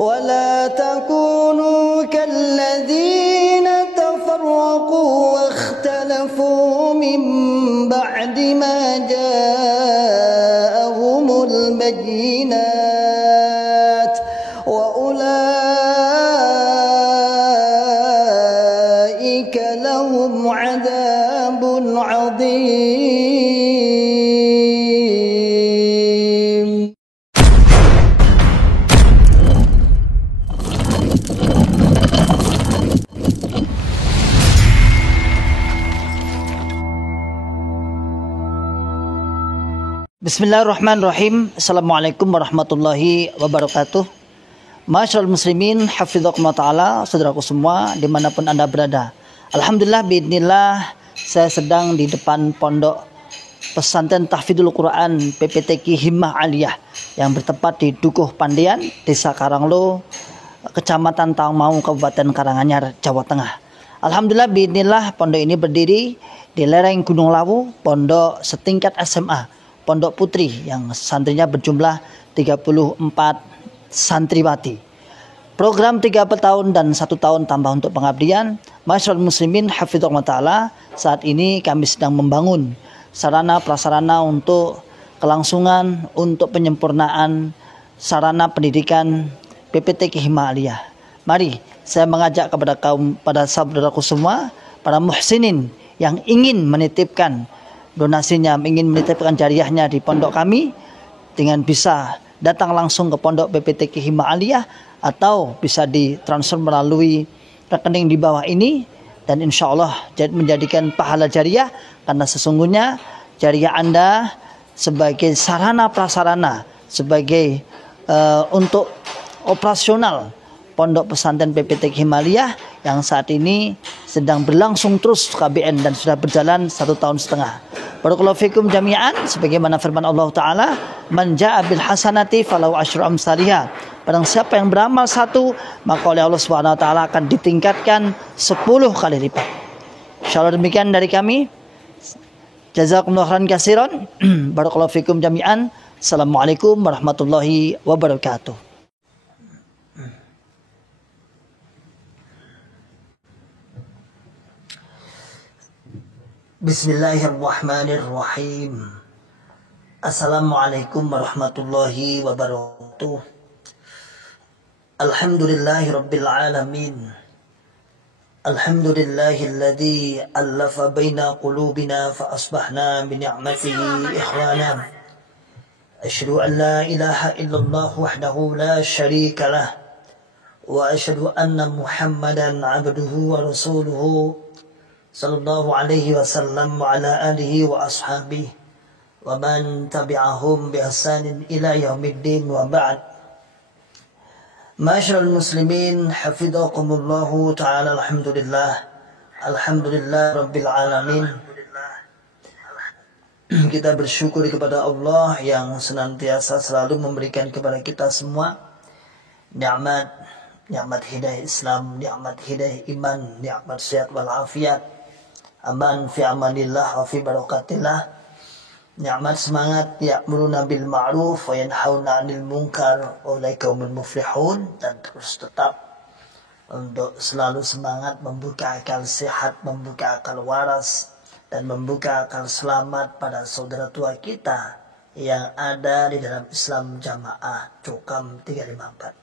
ولا تكونوا كالذين تفرقوا واختلفوا من بعد ما جاءهم البينات وأولئك لهم عذاب عظيم. Bismillahirrahmanirrahim. Assalamualaikum warahmatullahi wabarakatuh. Masyaallah muslimin, hafizakumullah ta'ala, saudaraku semua dimanapun anda berada. Alhamdulillah, biidznillah, saya sedang di depan pondok pesantren tahfidzul Quran PPTQ Himmah Aliyah yang bertempat di Dukuh Pandian, Desa Karanglo, Kecamatan Tawangmangu, Kabupaten Karanganyar, Jawa Tengah. Alhamdulillah, biidznillah, pondok ini berdiri di lereng Gunung Lawu, pondok setingkat SMA, Pondok Putri, yang santrinya berjumlah 34 santriwati. Program 3 tahun dan 1 tahun tambah untuk pengabdian. Masyaallah muslimin, hafizakumullah ta'ala, saat ini kami sedang membangun sarana prasarana untuk kelangsungan, untuk penyempurnaan sarana pendidikan PPTQ Himmah Aliyah. Mari saya mengajak pada saudaraku semua, para muhsinin yang ingin menitipkan donasinya, ingin menitipkan jariahnya di pondok kami, dengan bisa datang langsung ke pondok PPTQ Himmah Aliyah atau bisa ditransfer melalui rekening di bawah ini, dan insya Allah menjadikan pahala jariah, karena sesungguhnya jariah Anda sebagai sarana prasarana, sebagai untuk operasional pondok pesantren PPTQ Himmah Aliyah yang saat ini sedang berlangsung terus KBN dan sudah berjalan 1,5 tahun. Barakallahu fikum jami'an, sebagaimana firman Allah Ta'ala, man ja'a bil hasanati falahu asyru amsalihha. Barang siapa yang beramal 1, maka oleh Allah Subhanahu wa taala akan ditingkatkan 10 kali lipat. Insyaallah demikian dari kami. Jazakumullahu khairan katsiran. Barakallahu fikum jami'an. Assalamualaikum warahmatullahi wabarakatuh. Bismillahirrahmanirrahim. Assalamualaikum warahmatullahi wabarakatuh. Alhamdulillahi rabbil alamin. Alhamdulillahilladzi allafa baina qulubina fa asbahna bi ni'matihi ikhwana. Asyhadu an la ilaha illallah wahdahu la syarika lah, wa asyhadu anna Muhammadan abduhu wa rasuluhu sallallahu alaihi wasallam wa ala alihi wa ashabihi wa man tabi'ahum bi ihsanin ila yaumiddin, wa ba'd. Masyaallah muslimin, hafizakumullahu ta'ala. Alhamdulillah rabbil alamin. Kita bersyukur kepada Allah yang senantiasa selalu memberikan kepada kita semua nikmat hidayah Islam, nikmat hidayah iman, nikmat sehat wal afiat, aman fi amanillah wa fi barakatillah, nikmat semangat ya'muruna bil ma'ruf wa yanhauna 'anil munkar wa ulaika humul muflihun, dan terus tetap untuk selalu semangat membuka akal sehat, membuka akal waras, dan membuka akal selamat pada saudara tua kita yang ada di dalam Islam Jamaah Cukam 354.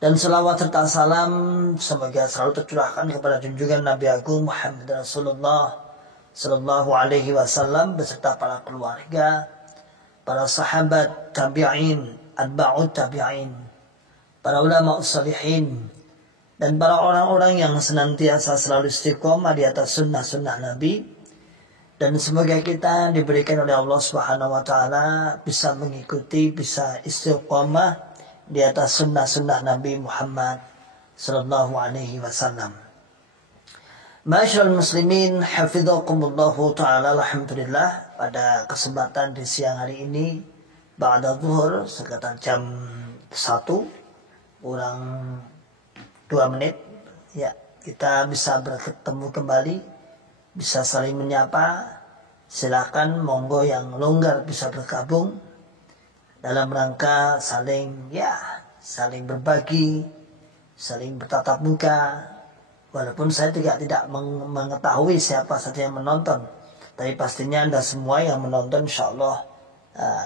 Dan selawat serta salam semoga selalu tercurahkan kepada junjungan Nabi Agung Muhammad Rasulullah sallallahu alaihi wasallam beserta para keluarga, para sahabat, tabi'in, atba'ut tabi'in, para ulama salihin, dan para orang-orang yang senantiasa selalu istiqomah di atas sunnah-sunnah Nabi. Dan semoga kita diberikan oleh Allah Subhanahu wa taala bisa mengikuti, bisa istiqomah di atas sunnah-sunnah Nabi Muhammad sallallahu alaihi wasallam. Masyaallah muslimin, hafizakumullahu ta'ala. Alhamdulillah, pada kesempatan di siang hari ini ba'da zuhur sekitar jam 1 kurang 2 menit ya, kita bisa bertemu kembali, bisa saling menyapa. Silakan, monggo yang longgar bisa bergabung dalam rangka saling saling berbagi, saling bertatap muka. Walaupun saya juga tidak mengetahui siapa saja yang menonton, tapi pastinya Anda semua yang menonton insya Allah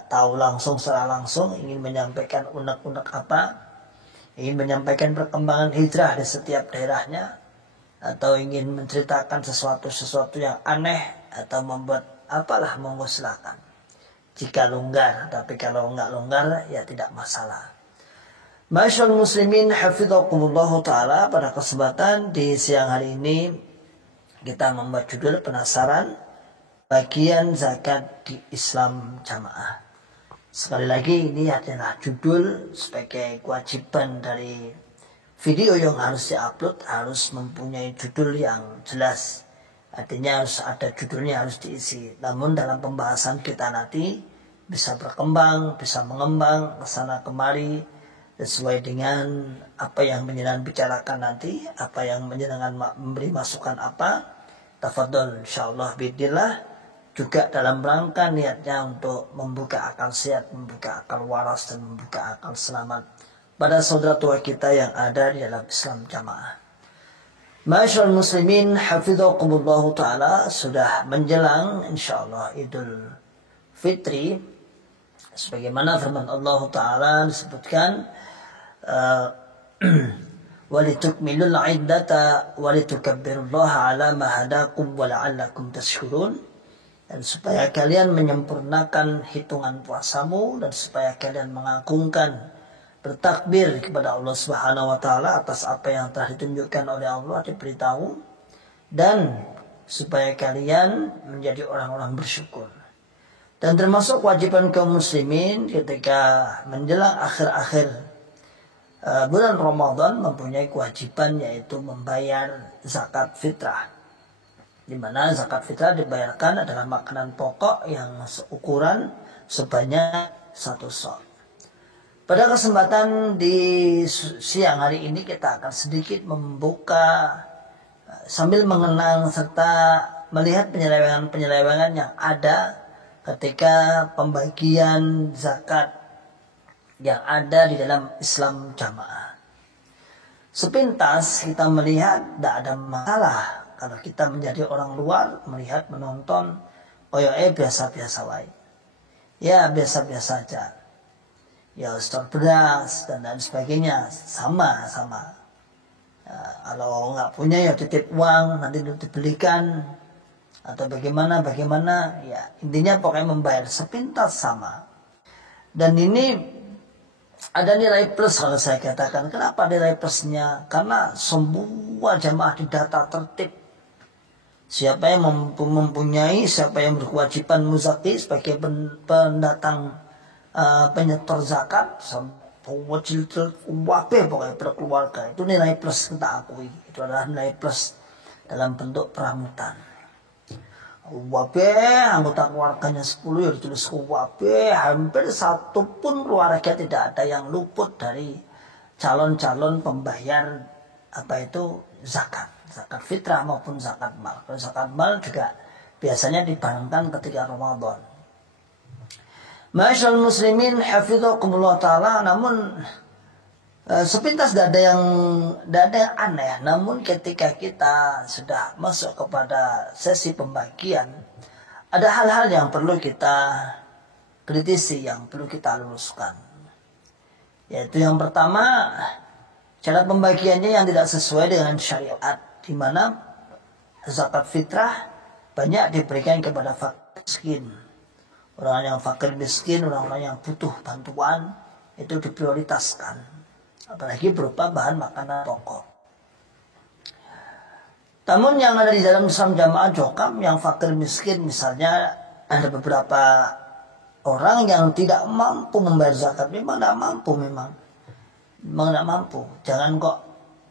tahu langsung secara langsung ingin menyampaikan unek-unek apa, ingin menyampaikan perkembangan hijrah di setiap daerahnya, atau ingin menceritakan sesuatu yang aneh, atau membuat apalah, monggo silakan. Jika longgar, tapi kalau enggak longgar ya tidak masalah. Masyaallah muslimin hafizakumullah ta'ala, pada kesempatan di siang hari ini kita membuat judul penasaran bagian zakat di Islam jamaah. Sekali lagi ini adalah judul sebagai kewajiban dari video yang harus diupload, harus mempunyai judul yang jelas. Artinya harus ada judulnya, harus diisi. Namun dalam pembahasan kita nanti bisa berkembang, bisa mengembang ke sana kemari sesuai dengan apa yang penjenengan bicarakan nanti, apa yang penjenengan memberi masukan apa. Tafadhol insyaallah bidillah, juga dalam rangka niatnya untuk membuka akal sehat, membuka akal waras, dan membuka akal selamat pada saudara tua kita yang ada di dalam Islam jamaah. Masyaallah muslimin hafizakumullah ta'ala, sudah menjelang insyaallah Idul Fitri. Sebagaimana firman Allah Ta'ala disebutkan, walitukmilul iddata walitukabbirullaha ala ma hadakum wa la'allakum tashkurun. Dan supaya kalian menyempurnakan hitungan puasamu, dan supaya kalian mengagungkan, bertakbir kepada Allah Subhanahu wa taala atas apa yang telah ditunjukkan oleh Allah, diberitahu, dan supaya kalian menjadi orang-orang bersyukur. Dan termasuk kewajiban kaum muslimin ketika menjelang akhir-akhir bulan Ramadan mempunyai kewajiban, yaitu membayar zakat fitrah. Di mana zakat fitrah dibayarkan adalah makanan pokok yang seukuran sebanyak 1 sok. Pada kesempatan di siang hari ini kita akan sedikit membuka sambil mengenang serta melihat penyelewengan-penyelewengan yang ada ketika pembagian zakat yang ada di dalam Islam jamaah. Sepintas kita melihat tidak ada masalah kalau kita menjadi orang luar melihat, menonton, biasa-biasa wae. Ya biasa-biasa aja. Ya stok beras dan lain sebagainya, sama. Kalau nggak punya ya titip uang, nanti dibelikan atau bagaimana, ya intinya pokoknya membayar sepintas sama. Dan ini ada nilai plus kalau saya katakan. Kenapa nilai plusnya? Karena semua jamaah didata tertib. Siapa yang mempunyai, siapa yang berkewajiban muzaki sebagai pendatang, penyetor zakat, wajib wabih pokoknya berkeluarga, itu nilai plus kita akui. Itu adalah nilai plus dalam bentuk peramutan. Wabih anggota keluarganya 10 ya ditulis wabih, hampir satu pun keluarga tidak ada yang luput dari calon-calon pembayar zakat fitrah maupun zakat mal. Kalau zakat mal juga biasanya dibarengkan ketika Ramadan. Masyaallah muslimin hafizakumullah ta'ala, namun sepintas tidak ada yang aneh. Namun ketika kita sudah masuk kepada sesi pembagian, ada hal-hal yang perlu kita kritisi, yang perlu kita luruskan. Yaitu yang pertama, cara pembagiannya yang tidak sesuai dengan syariat, di mana zakat fitrah banyak diberikan kepada fakir miskin. Orang yang fakir miskin, orang-orang yang butuh bantuan itu diprioritaskan, apalagi berupa bahan makanan pokok. Namun yang ada di dalam Islam jamaah jokam, yang fakir miskin misalnya, ada beberapa orang yang tidak mampu membayar zakat. Memang tidak mampu. Jangan kok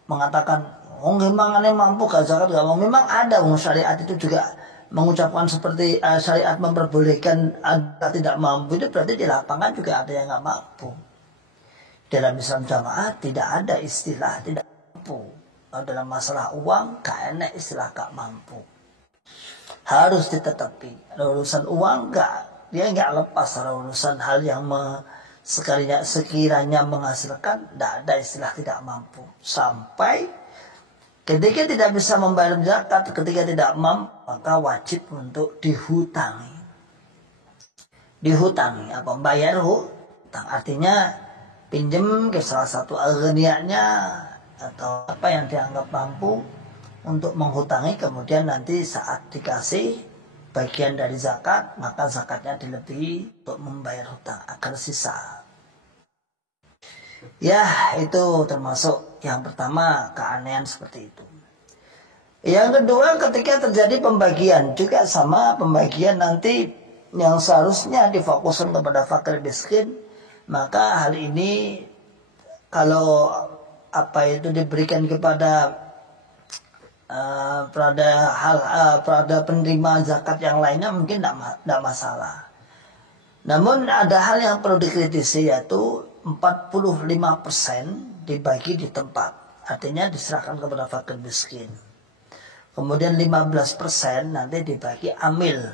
mengatakan memang aneh mampu gak zakat gak mau. Memang ada syariat itu juga mengucapkan seperti syariat memperbolehkan ada tidak mampu, itu berarti di lapangan juga ada yang nggak mampu. Dalam Islam jamaah tidak ada istilah tidak mampu. Dalam masalah uang gak enak istilah gak mampu. Harus ditetapi. Urusan uang dia nggak lepas. Urusan hal yang sekiranya menghasilkan, tidak ada istilah tidak mampu. Sampai ketika tidak bisa membayar zakat, ketika tidak mampu, maka wajib untuk dihutangi. Dihutangi apa? Bayar hutang. Artinya pinjam ke salah satu agnianya atau apa yang dianggap mampu untuk menghutangi, kemudian nanti saat dikasih bagian dari zakat, maka zakatnya dilebihi untuk membayar hutang agar sisa. Ya, itu termasuk yang pertama, keanehan seperti itu. Yang kedua, ketika terjadi pembagian, juga sama pembagian nanti yang seharusnya difokuskan kepada fakir miskin, maka hal ini kalau apa itu diberikan kepada pada penerima zakat yang lainnya mungkin tidak masalah. Namun ada hal yang perlu dikritisi, yaitu 45% dibagi di tempat, artinya diserahkan kepada fakir miskin. Kemudian 15% nanti dibagi amil.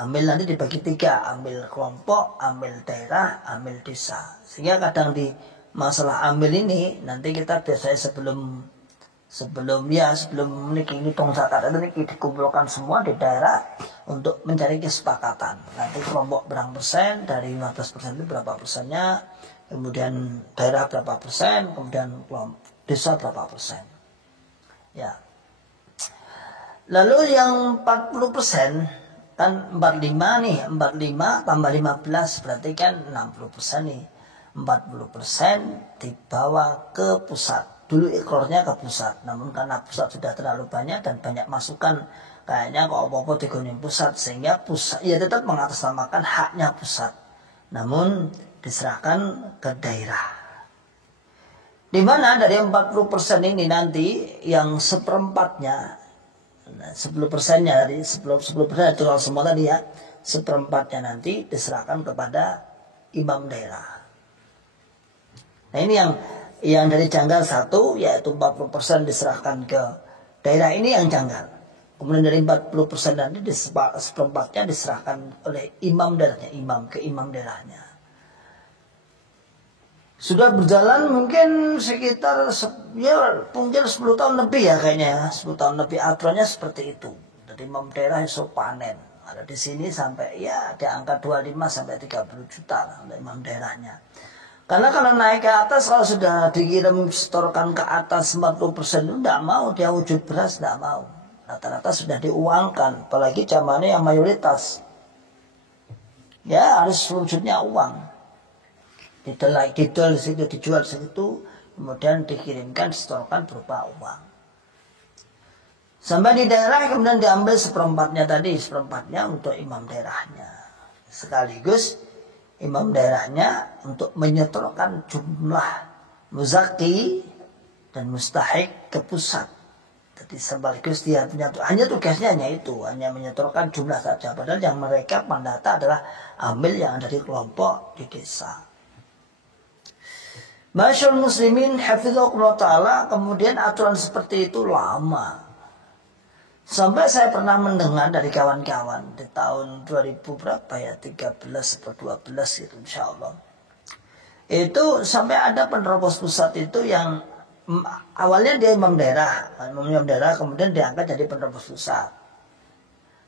Amil nanti dibagi 3, amil kelompok, amil daerah, amil desa. Sehingga kadang di masalah amil ini nanti kita biasanya sebelum hitung zakat itu dikumpulkan semua di daerah untuk mencari kesepakatan. Nanti kelompok berapa persen, dari 15% itu berapa persennya, kemudian daerah berapa persen, kemudian kelompok desa berapa persen. Ya. Lalu yang 40%, kan 45 nih, 45 tambah 15 berarti kan 60% nih. 40% dibawa ke pusat. Dulu ikrornya ke pusat, namun karena pusat sudah terlalu banyak dan banyak masukan, kayaknya kok apa-apa digoniin pusat, sehingga pusat ya tetap mengatasnamakan haknya pusat, namun diserahkan ke daerah. Di mana dari 40% ini nanti yang seperempatnya, 10%-nya dari 10% itu semua tadi ya, seperempatnya nanti diserahkan kepada imam daerah. Nah ini yang dari janggal satu, yaitu 40% diserahkan ke daerah, ini yang janggal. Kemudian dari 40% nanti seperempatnya diserahkan oleh imam daerahnya, imam daerahnya. Sudah berjalan mungkin sekitar mungkin 10 tahun lebih ya kayaknya, 10 tahun lebih aturannya seperti itu. Dari imam daerah iso panen. Ada di sini sampai ya di angka 25 sampai 30 juta lah untuk imam daerahnya. Karena kalau naik ke atas, kalau sudah dikirim setorkan ke atas 40% itu tidak mau, dia wujud beras tidak mau. Rata-rata sudah diuangkan, apalagi zamannya yang mayoritas. Ya harus wujudnya uang. Dijual segitu, kemudian dikirimkan setorkan berupa uang. Sampai di daerah kemudian diambil seperempatnya untuk imam daerahnya. Sekaligus imam daerahnya untuk menyetorkan jumlah muzaki dan mustahik ke pusat. Jadi sekaligus dia hanya tugasnya hanya menyetorkan jumlah saja. Padahal yang mereka pendata adalah amil yang dari kelompok di desa. Masyaallah muslimin hafizakumullah ta'ala, kemudian aturan seperti itu lama. Sampai saya pernah mendengar dari kawan-kawan di tahun 2000 berapa ya, 13 atau 12 gitu insyaallah. Itu sampai ada penerobos pusat itu yang awalnya dia imam daerah kemudian diangkat jadi penerobos pusat.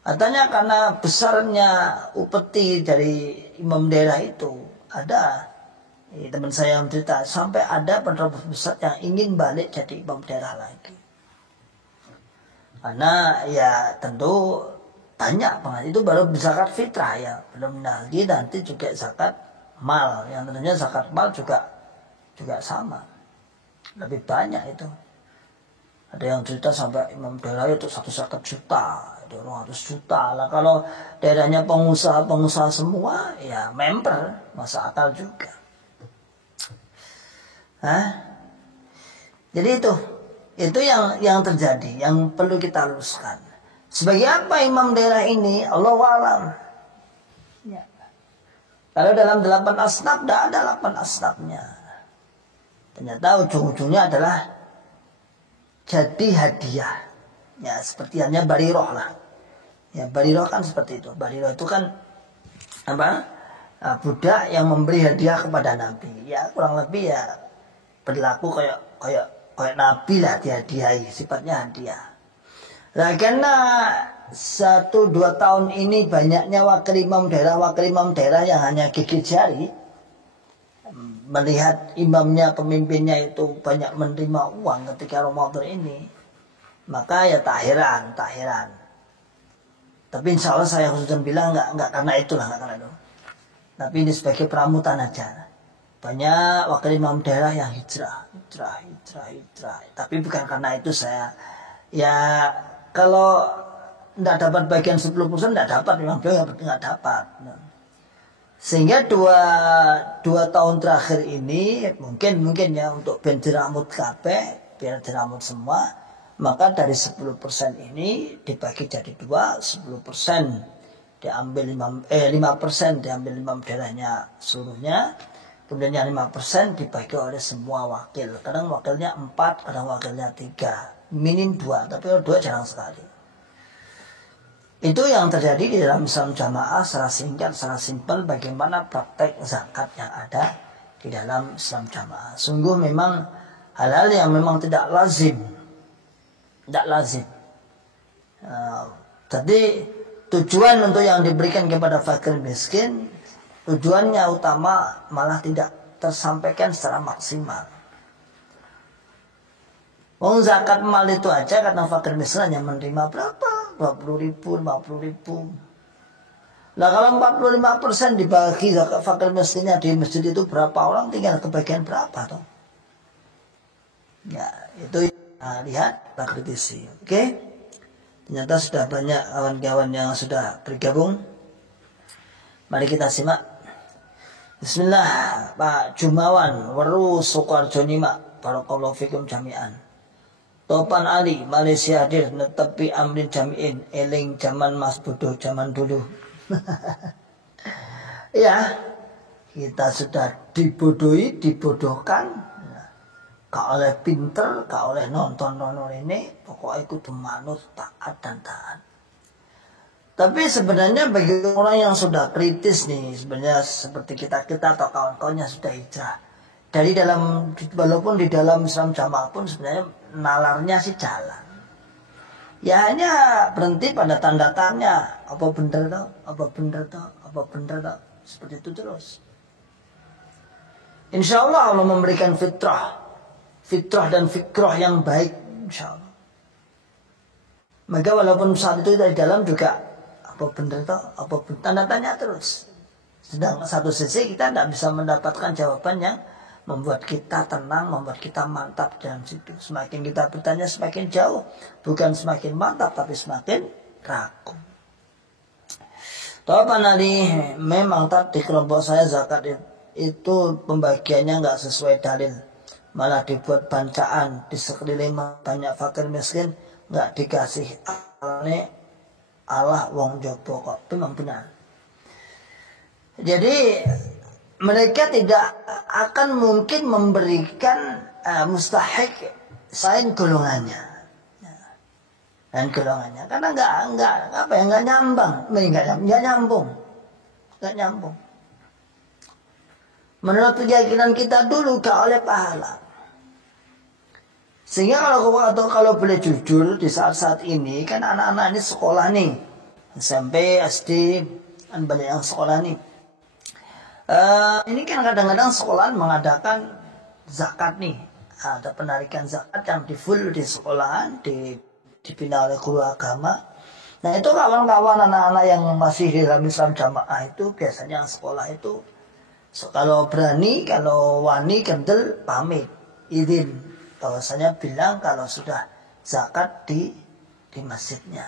Katanya karena besarnya upeti dari imam daerah itu, ada teman saya yang cerita sampai ada penerobos pusat yang ingin balik jadi imam daerah lagi. Karena ya tentu banyak banget, itu baru zakat fitrah ya, belum lagi nanti juga zakat mal, yang tentunya zakat mal juga sama, lebih banyak itu. Ada yang cerita sampai imam daerah itu 1 juta, 200 juta lah. Kalau daerahnya pengusaha semua ya member, masa akal juga. Jadi itu yang terjadi, yang perlu kita luruskan. Sebagai apa imam daerah ini? Allahu a'lam. Ya. Kalau dalam 8 asnaf, tidak ada 8 asnafnya. Ternyata ujung-ujungnya adalah jadi hadiah. Ya seperti halnya bariroh lah. Ya bariroh kan seperti itu. Bariroh itu kan apa? budak yang memberi hadiah kepada Nabi. Ya kurang lebih ya berlaku kayak Nabi lah, dihadiahi, sifatnya hadiah. Nah karena 1-2 tahun ini banyaknya wakil imam daerah yang hanya gigit jari, melihat imamnya, pemimpinnya itu banyak menerima uang ketika Ramadan ini, maka ya tak heran. Tapi insya Allah saya khusus bilang nggak karena itulah, nggak karena itu. Tapi ini sebagai peramutan aja. Banyak wakil imam daerah yang hijrah. Tapi bukan karena itu saya, ya kalau tidak dapat bagian 10% tidak dapat, memang beliau nggak dapat. Sehingga dua tahun terakhir ini mungkin ya untuk ben diramut kabeh, biar diramut semua, maka dari 10% ini dibagi jadi 10% diambil 5% diambil imam daerahnya seluruhnya, kemudian yang 5% dibagi oleh semua wakil. Kadang wakilnya 4, kadang wakilnya 3, minim 2, tapi kalau 2 jarang sekali. Itu yang terjadi di dalam Islam jamaah secara singkat, secara simpel bagaimana praktek zakat yang ada di dalam Islam jamaah. Sungguh memang hal-hal yang memang tidak lazim. Jadi tujuan untuk yang diberikan kepada fakir miskin, tujuannya utama malah tidak tersampaikan secara maksimal. Zakat mal itu aja karena fakir miskin hanya menerima berapa? 20.000, 50.000. Nah kalau 45% dibagi zakat fakir miskinnya di masjid itu berapa orang, tinggal kebagian berapa toh? Ya itu lihat, kita kritisi. Oke? Ternyata sudah banyak kawan-kawan yang sudah bergabung. Mari kita simak. Bismillah, Pak Jumawan, Weru Sukoharjo Nyimak, barakallahu fikum jami'an. Topan Ali, Malaysia hadir, netepi amrin jami'in, eling zaman mas bodoh zaman dulu. Ya, kita sudah dibodohkan. Gak oleh pinter, gak oleh nonton ini, pokoknya kudu manut, taat dan taat. Tapi sebenarnya bagi orang yang sudah kritis nih, sebenarnya seperti kita atau kawan-kawannya sudah hijrah. Dari dalam, walaupun di dalam Islam jamaah pun sebenarnya nalarnya sih jalan. Ya hanya berhenti pada tanda tanya, apa bener toh, seperti itu terus. Insya Allah Allah memberikan fitrah dan fikrah yang baik, insya Allah. Maka walaupun saat itu dari dalam juga apa bener toh, tanda tanya terus. Sedang satu sisi kita tidak bisa mendapatkan jawaban yang membuat kita tenang, membuat kita mantap dalam situ. Semakin kita bertanya semakin jauh, bukan semakin mantap tapi semakin ragu. Tahu Pak Nali, memang tadi kelompok saya zakat itu pembagiannya nggak sesuai dalil. Malah dibuat bancaan di sekeliling banyak fakir miskin, nggak dikasih Allah wong jopo kok. Memang benar. Jadi mereka tidak akan mungkin memberikan mustahik selain golongannya. Dan golongannya karena nggak nyambung. Menurut keyakinan kita dulu gak oleh pahala. Sehingga kalau boleh jujur di saat-saat ini kan anak-anak ini sekolah nih, SMP, SD, kan banyak yang sekolah nih. Ini kan kadang-kadang sekolahan mengadakan zakat nih, ada penarikan zakat yang di full di sekolahan, dibina oleh guru agama. Nah itu kawan-kawan anak-anak yang masih di dalam Islam jamaah itu biasanya yang sekolah itu kalau berani, kalau wani kendel pamit izin. Bahwasanya bilang kalau sudah zakat di masjidnya.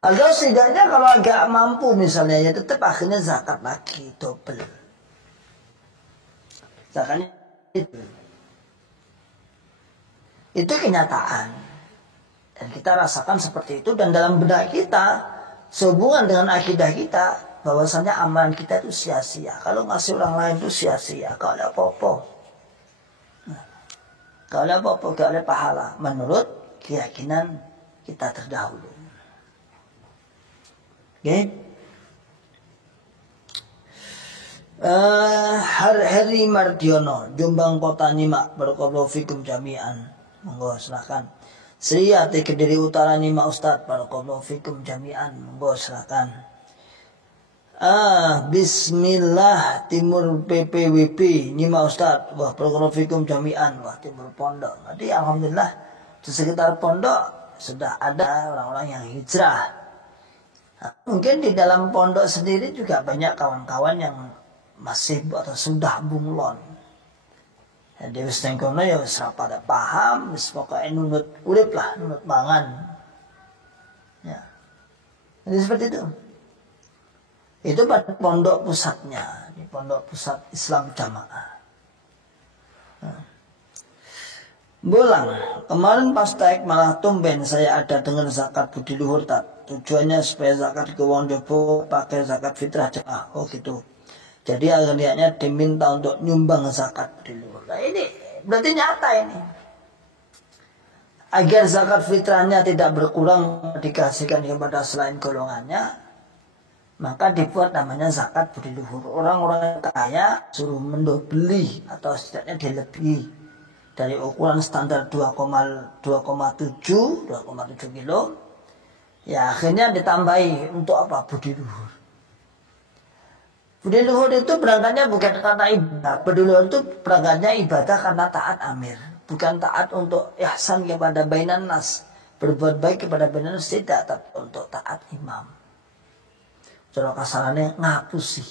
Atau setidaknya kalau agak mampu misalnya ya tetap akhirnya zakat lagi double. Zakatnya itu kenyataan. Dan kita rasakan seperti itu dan dalam benak kita sehubungan dengan akidah kita bahwasanya amalan kita itu sia-sia. Kalau ngasih orang lain itu sia-sia. Kalau ada apa-apa. Kalau ada apa-apa, gak ada pahala. Menurut keyakinan kita terdahulu. Oke? Heri Mardiono, Jombang Kota Nyimak, barakallahu fikum jami'an. Monggo silakan. Sri Ati Kediri Utara Nyimak Ustaz, barakallahu fikum jami'an. Monggo silakan. Bismillah Timur PPWP Nyimak Ustaz, wah barakallahu fikum jami'an. Wah Timur Pondok. Jadi alhamdulillah di sekitar pondok sudah ada orang-orang yang hijrah. Mungkin di dalam pondok sendiri juga banyak kawan-kawan yang masih atau sudah bunglon. Jadi wis nang kono ya wis pada paham, wis pokoke nunut urip lah, nunut mangan. Ya. Jadi seperti itu. Itu pada pondok pusatnya, di pondok pusat Islam Jamaah. Bolang, kemarin pas taek malah tumben saya ada dengan zakat budi luhur tak. Tujuannya supaya zakat ke wong jopo pakai zakat fitrah jamaah. Oh gitu. Jadi akhirnya diminta untuk nyumbang zakat budi luhur. Nah ini berarti nyata ini. Agar zakat fitrahnya tidak berkurang dikasihkan kepada selain golongannya, maka dibuat namanya zakat budi luhur. Orang-orang kaya suruh beli atau setidaknya dilebihi dari ukuran standar 2,7 kilo. Ya akhirnya ditambahi untuk apa? Budi luhur. Budi luhur itu berangkatnya bukan karena ibadah. Budi luhur itu berangkatnya ibadah karena taat amir. Bukan taat untuk ihsan kepada bainan nas. Berbuat baik kepada bainan nas tidak. Tapi untuk taat imam. Cara kasarannya ngapusi.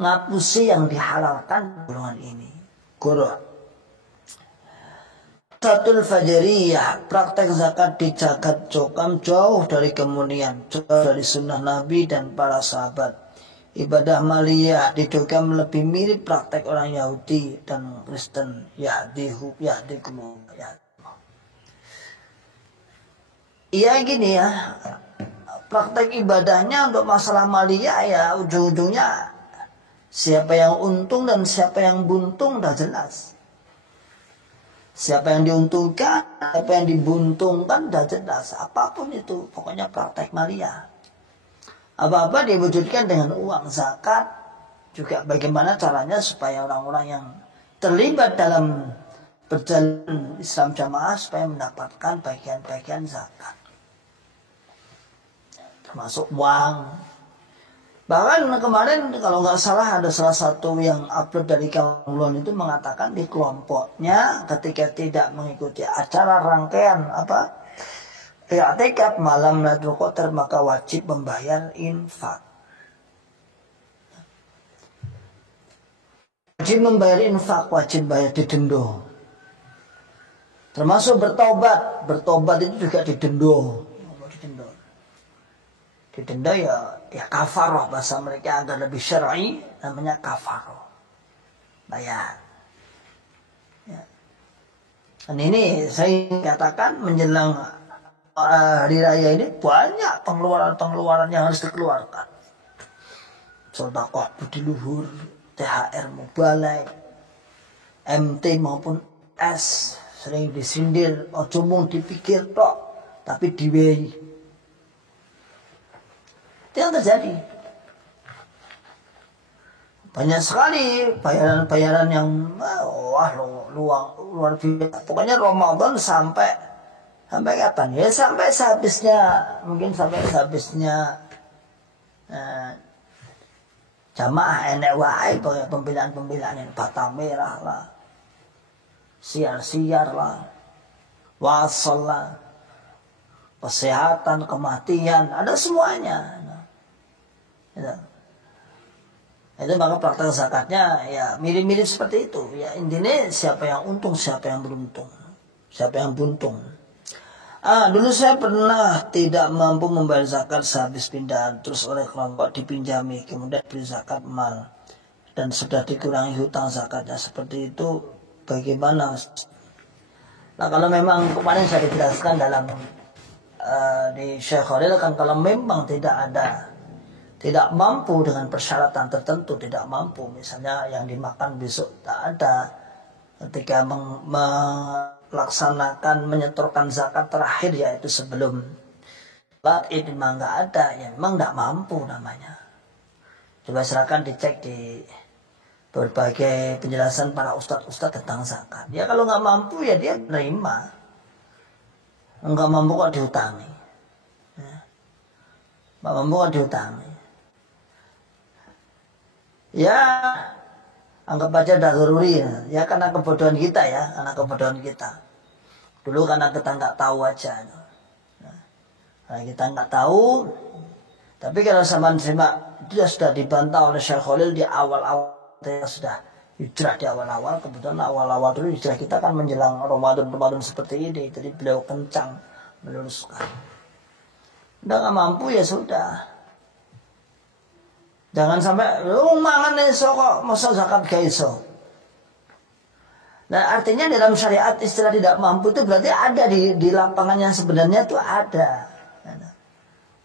Ngapusi yang dihalalkan golongan ini. Guru. Satul Fajariyah, praktek zakat di jagat cokam jauh dari kemunian, jauh dari sunnah Nabi dan para sahabat. Ibadah maliyah di cokam lebih mirip praktek orang Yahudi dan Kristen. Iya gini ya, praktek ibadahnya untuk masalah maliyah ya ujung-ujungnya siapa yang untung dan siapa yang buntung dah jelas. Siapa yang diuntungkan, siapa yang dibuntungkan, dah jelas. Apapun itu, pokoknya praktek maliyah. Apa-apa diwujudkan dengan uang zakat. Juga bagaimana caranya supaya orang-orang yang terlibat dalam perjalanan Islam Jamaah supaya mendapatkan bagian-bagian zakat. Termasuk uang. Bahkan kemarin kalau nggak salah ada salah satu yang upload dari Kaulon itu mengatakan di kelompoknya ketika tidak mengikuti acara rangkaian i'tikaf malam Lailatul Qadar maka wajib membayar infak. Wajib membayar infak, wajib bayar didendo. Termasuk bertobat, bertobat itu juga didendo. Didenda ya kafaroh, bahasa mereka agar lebih syar'i namanya kafaroh, bayar. Ya. Dan ini saya katakan menjelang hari raya ini banyak pengeluaran yang harus dikeluarkan. Sedekah budi luhur, THR mubalek, MT maupun S sering disindir, ojo mung dipikir tok, tapi diwehi. Itu yang terjadi. Banyak sekali bayaran-bayaran yang luar biasa. Pokoknya Ramadan sampai kapan? Ya sampai sehabisnya, mungkin sampai sehabisnya jamaah enek wae pembelaan yang bata merah lah. Siar-siar lah. Wasol lah. Kesehatan, kematian, ada semuanya. Itu maka praktek zakatnya ya mirip-mirip seperti itu. Ya intinya siapa yang untung, siapa yang beruntung, siapa yang buntung. Dulu saya pernah tidak mampu membayar zakat sehabis pindahan, terus oleh kelompok dipinjami, kemudian beri zakat mal dan sudah dikurangi hutang zakatnya seperti itu. Bagaimana? Nah kalau memang kemarin saya dijelaskan dalam di Syekh Khalil kan kalau memang tidak mampu dengan persyaratan tertentu, tidak mampu misalnya yang dimakan besok tak ada, ketika melaksanakan menyetorkan zakat terakhir yaitu sebelum Id memang nggak ada, ya memang nggak mampu namanya. Coba silakan dicek di berbagai penjelasan para ustadz tentang zakat. Ya kalau nggak mampu ya dia menerima. Nggak mampu kok diutangi. Nggak mampu kok diutangi. Ya anggap aja daruri ya karena kebodohan kita ya, karena kebodohan kita. Dulu karena kita nggak tahu aja. Karena kita nggak tahu. Tapi kalau sama terima dia sudah dibantah oleh Syekh Khalil di awal-awal. Kita sudah hijrah di awal-awal, kebetulan awal-awal dulu hijrah kita kan menjelang Ramadan seperti ini, jadi beliau kencang meluruskan. Udah nggak mampu ya sudah, jangan sampai mangan iso kok masa zakat gak iso. Nah artinya dalam syariat istilah tidak mampu itu berarti ada di lapangan yang sebenarnya itu ada.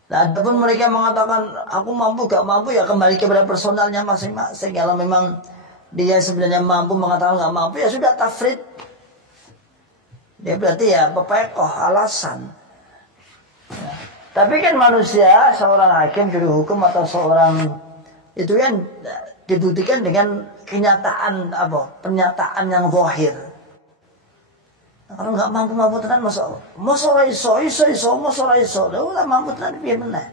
Nah, adapun mereka mengatakan aku mampu gak mampu ya kembali kepada personalnya masing-masing. Kalau memang dia sebenarnya mampu mengatakan gak mampu ya sudah tafrid. Dia berarti ya pepekoh alasan. Ya. Tapi kan manusia seorang hakim juru hukum atau seorang itu kan dibuktikan dengan kenyataan pernyataan yang zahir. Kalau nggak mampu tenan masa iso, udah mampu tenan piye meneh.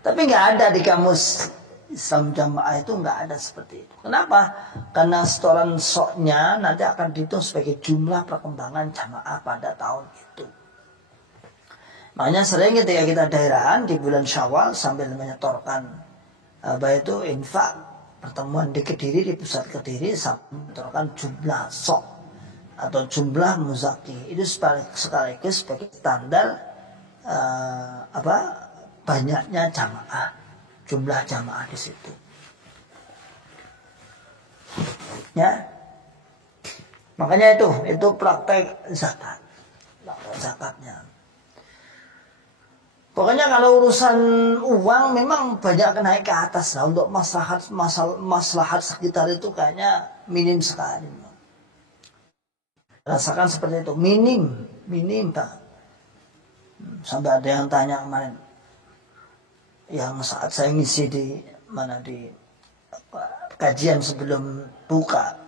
Tapi nggak ada di kamus Islam Jamaah itu nggak ada seperti itu. Kenapa? Karena setoran soknya nanti akan dihitung sebagai jumlah perkembangan jamaah pada tahun itu. Makanya sering ketika kita daerahan di bulan Syawal sambil menyetorkan itu infak pertemuan di Kediri, di pusat Kediri sambil menyetorkan jumlah sok atau jumlah muzaki itu sekaligus sebagai standar banyaknya jamaah, jumlah jamaah di situ. Ya, makanya itu praktek zakatnya. Pokoknya kalau urusan uang memang banyak naik ke atas lah, untuk maslahat sekitar itu kayaknya minim sekali. Rasakan seperti itu, minim Pak. Sampai ada yang tanya kemarin, yang saat saya ngisi di kajian sebelum buka,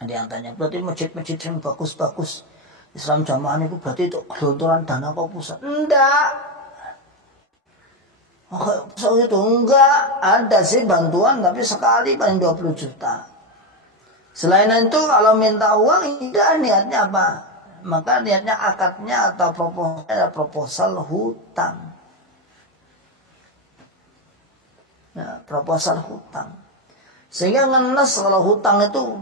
ada yang tanya, berarti masjid-masjid yang bagus-bagus Islam Jamaah itu berarti itu gelontoran dana kok pusat? Enggak. So itu enggak, ada sih bantuan tapi sekali paling 20 juta. Selain itu kalau minta uang tidak niatnya apa? Maka niatnya akadnya atau proposal hutang. Ya, proposal hutang. Sehingga ngenes kalau hutang itu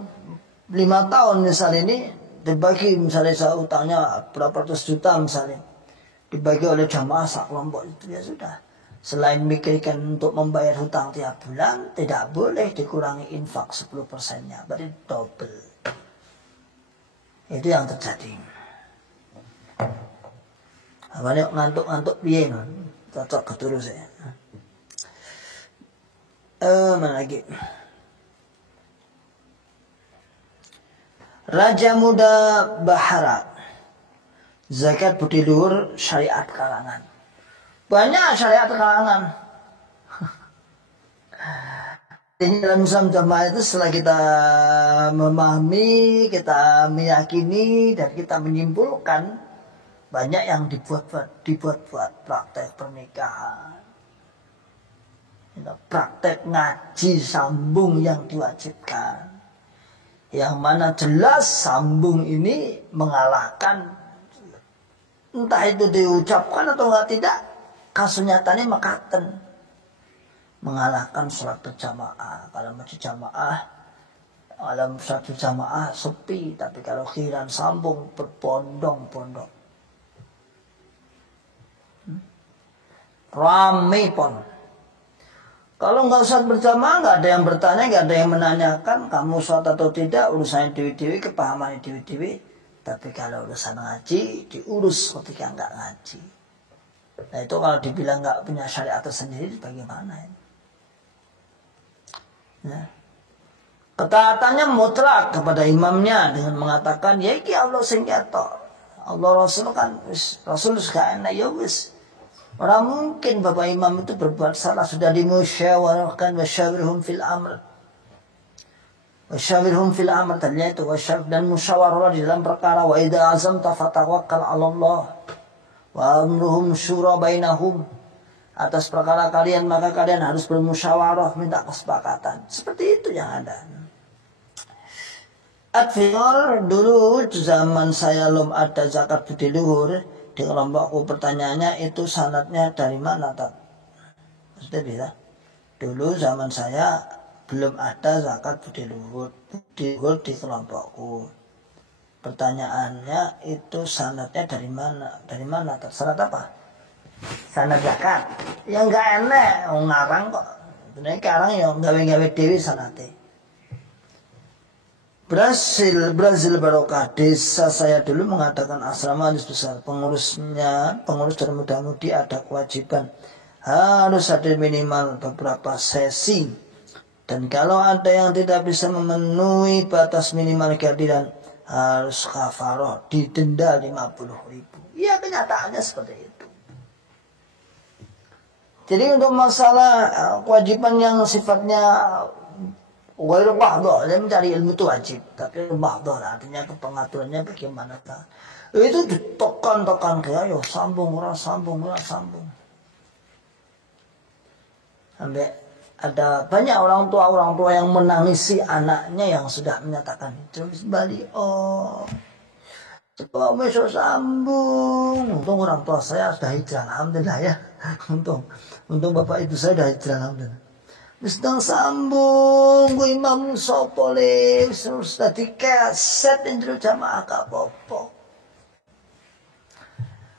5 tahun misalnya ini dibagi misalnya hutangnya berapa ratus juta misalnya. Dibagi oleh jamaah sak kelompok itu ya sudah. Selain mikirkan untuk membayar hutang tiap bulan, tidak boleh dikurangi infak 10%-nya, berarti double. Itu yang terjadi. Awalnya ngantuk-ngantuk piye non, cocok keturus ya. Mana lagi? Raja Muda Bahara, zakat budi luhur syariat kalangan. Banyak syariat kalangan. Ini dalam Islam Jamaah itu setelah kita memahami, kita meyakini dan kita menyimpulkan, banyak yang dibuat praktek pernikahan, praktek ngaji sambung yang diwajibkan, yang mana jelas sambung ini mengalahkan, entah itu diucapkan atau enggak tidak, kasus nyatanya mekaten mengalahkan sholat berjamaah. Kalau masjid jamaah, kalau sholat berjamaah sepi, tapi kalau khiran sambung berbondong-bondong, rame pon. Kalau nggak sholat berjamaah, nggak ada yang bertanya, nggak ada yang menanyakan kamu sholat atau tidak, urusannya dewi-dewi, kepahaman dewi-dewi. Tapi kalau urusan ngaji diurus ketika nggak ngaji. Nah itu kalau dibilang nggak punya syariat tersendiri, bagaimana ini? Ya. Ketaatannya mutlak kepada imamnya dengan mengatakan, ya iki Allah sing ketok. Allah Rasul kan Rasul gak enak ya wis. Orang mungkin Bapak Imam itu berbuat salah, sudah dimusyawarahkan, wasyawirhum fil amr. Wasyawirhum fil amr tadinya itu dan musyawarah di dalam perkara, wa idza azamta fatawakkal 'ala Allah wa amruhum syura bainahum. Atas perkara kalian maka kalian harus bermusyawarah, minta kesepakatan. Seperti itu yang ada. Adfir dulu zaman saya belum ada zakat budi luhur, di kelompokku pertanyaannya itu sanadnya dari mana tak? Maksudnya bisa. Dulu zaman saya belum ada zakat budi luhur di kelompokku. Pertanyaannya itu sanadnya dari mana? Dari mana tak? Sanad apa? Sanad zakat. Ya enggak enak, ngarang kok. Sebenarnya sekarang ya gawe-gawe dewi sanate. Brazil Barokah, desa saya dulu mengadakan asrama hadis besar. Pengurus dan muda-mudi ada kewajiban harus ada minimal beberapa sesi. Dan kalau ada yang tidak bisa memenuhi batas minimal kehadiran, harus kafaroh, didenda 50.000. Ya kenyataannya seperti itu. Jadi untuk masalah kewajiban yang sifatnya Wairu bahdoh, dia mencari ilmu itu wajib. Tapi bahdoh artinya pengaturannya bagaimana. Itu ditekan-tekan kayak, ayo sambung. Sampai ada banyak orang tua yang menangisi anaknya yang sudah menyatakan itu. Bali, coba besok sambung. Untung orang tua saya sudah hijrah, alhamdulillah ya. Untung bapak ibu saya sudah hijrah, alhamdulillah. Sedang sambung, gue imam sopole, terus tadi keset indro jamaah kapopo.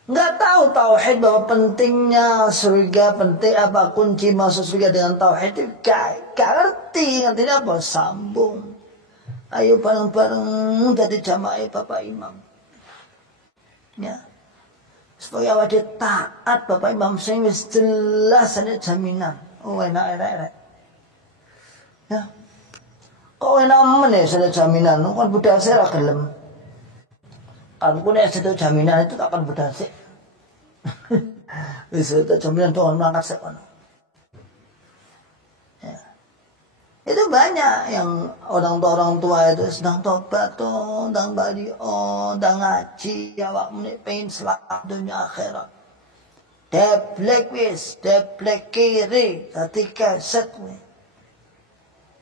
Nggak tahu tauhid bahwa pentingnya surga, penting apa kunci masuk surga dengan tauhid itu gak ngerti apa sambung. Ayo bareng-bareng jadi jamaah bapak imam. Ya. Supaya awake taat bapak imam sing wis jelas ada jaminan. Oh enak. Ya. Kok enak men ya sudah jaminan, kan budak saya gelem. Kan pun sudah jaminan itu tak akan budak sih. Wis itu jaminan tuh mangkat sik kono. Ya. Itu banyak yang orang tua itu sedang tobat tuh, sedang bali, sedang ngaji, awak menik pengen selamat dunia akhirat. Deblek kiri, ketika set nih.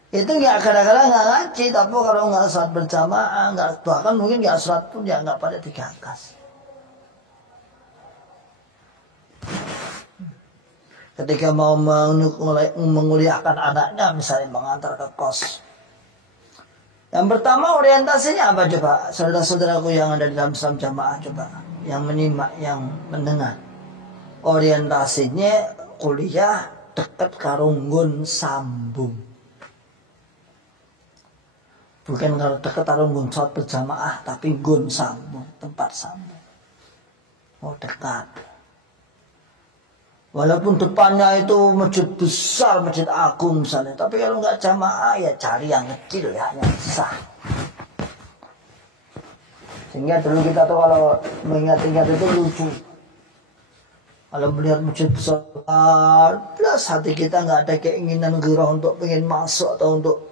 Itu ya kadang-kadang nggak ngaji, tapi kalau nggak sholat berjamaah, bahkan mungkin nggak sholat pun ya nggak pada digagas. Ketika mau menguliakan anaknya, misalnya mengantar ke kos. Yang pertama orientasinya apa coba? Saudara-saudaraku yang ada di dalam Islam jamaah coba, yang menyimak, yang mendengar. Orientasinya kuliah dekat karunggun sambung. Bukan kalau dekat karunggun sholat berjamaah, tapi gun sambung, tempat sambung. Oh dekat. Walaupun depannya itu masjid besar, masjid agung misalnya, tapi kalau nggak jamaah ya cari yang kecil ya, yang sah. Sehingga dulu kita tuh kalau mengingat-ingat itu lucu. Kalau melihat masjid besar, plus hati kita nggak ada keinginan gerah untuk pengen masuk atau untuk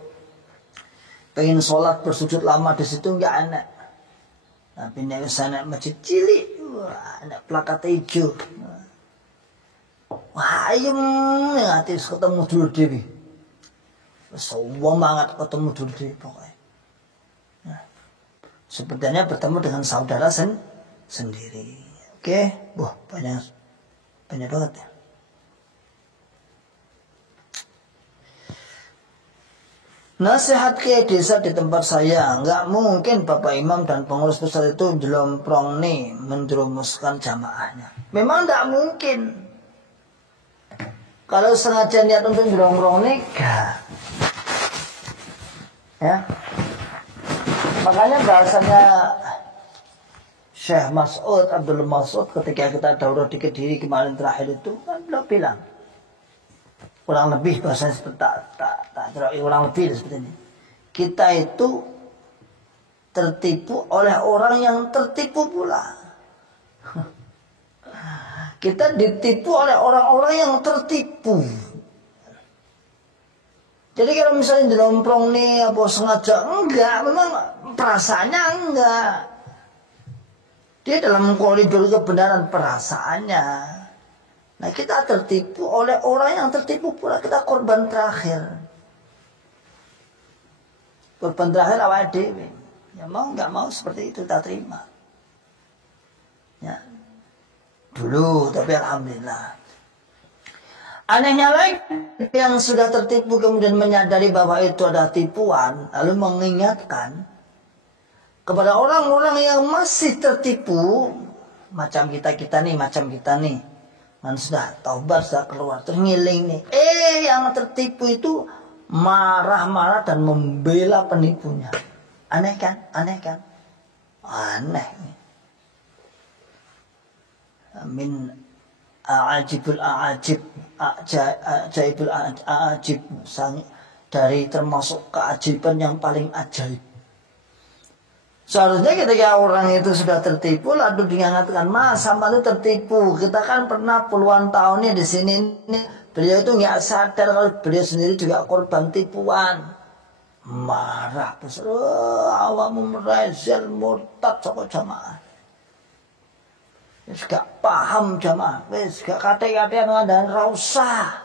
pengen sholat bersujud lama di situ nggak enak. Tapi nek sana masjid cilik, wah, enak plakat hijau. Wah, ayem hati ketemu dulu dewi. Semua banget ketemu dulu dewi pokoknya. Nah, sepertinya bertemu dengan saudara sendiri. Oke, wah banyak banget ya. Nasihat ke desa di tempat saya, nggak mungkin Bapak Imam dan pengurus besar itu jelomprong nih menjerumuskan jamaahnya. Memang nggak mungkin. Kalau sengaja niat untuk jelomprong nih, gak. Ya. Makanya bahasanya Syekh Mas'ud, Abdul Mas'ud ketika kita daurah di Kediri kemarin terakhir itu kan beliau bilang kurang lebih bahasanya seperti kurang lebih seperti ini. Kita itu tertipu oleh orang yang tertipu pula. Kita ditipu oleh orang-orang yang tertipu. Jadi kalau misalnya dilomprong nih apa sengaja, enggak, memang perasaannya enggak. Dia dalam koridor kebenaran perasaannya. Nah kita tertipu oleh orang yang tertipu pula, kita korban terakhir. Korban terakhir awal dewi. Ya mau enggak mau seperti itu kita terima. Ya. Dulu tapi alhamdulillah. Anehnya lagi, yang sudah tertipu kemudian menyadari bahwa itu adalah tipuan, lalu mengingatkan kepada orang-orang yang masih tertipu, macam kita nih, kan sudah taubat, sudah keluar, terus ngiling nih. Yang tertipu itu marah-marah dan membela penipunya. Aneh kan? Aneh. Amin. Ajaibul ajaib, dari termasuk keajaiban yang paling ajaib. Seharusnya ketika orang itu sudah tertipu lalu diingatkan, Mas sama itu tertipu. Kita kan pernah puluhan tahunnya di sini nih. Beliau itu nggak sadar kalau beliau sendiri juga korban tipuan. Marah terus, awamu merazil murtad soko jamaah. Wis gak paham jamaah, wis gak katek-katekan ngandani ra usah.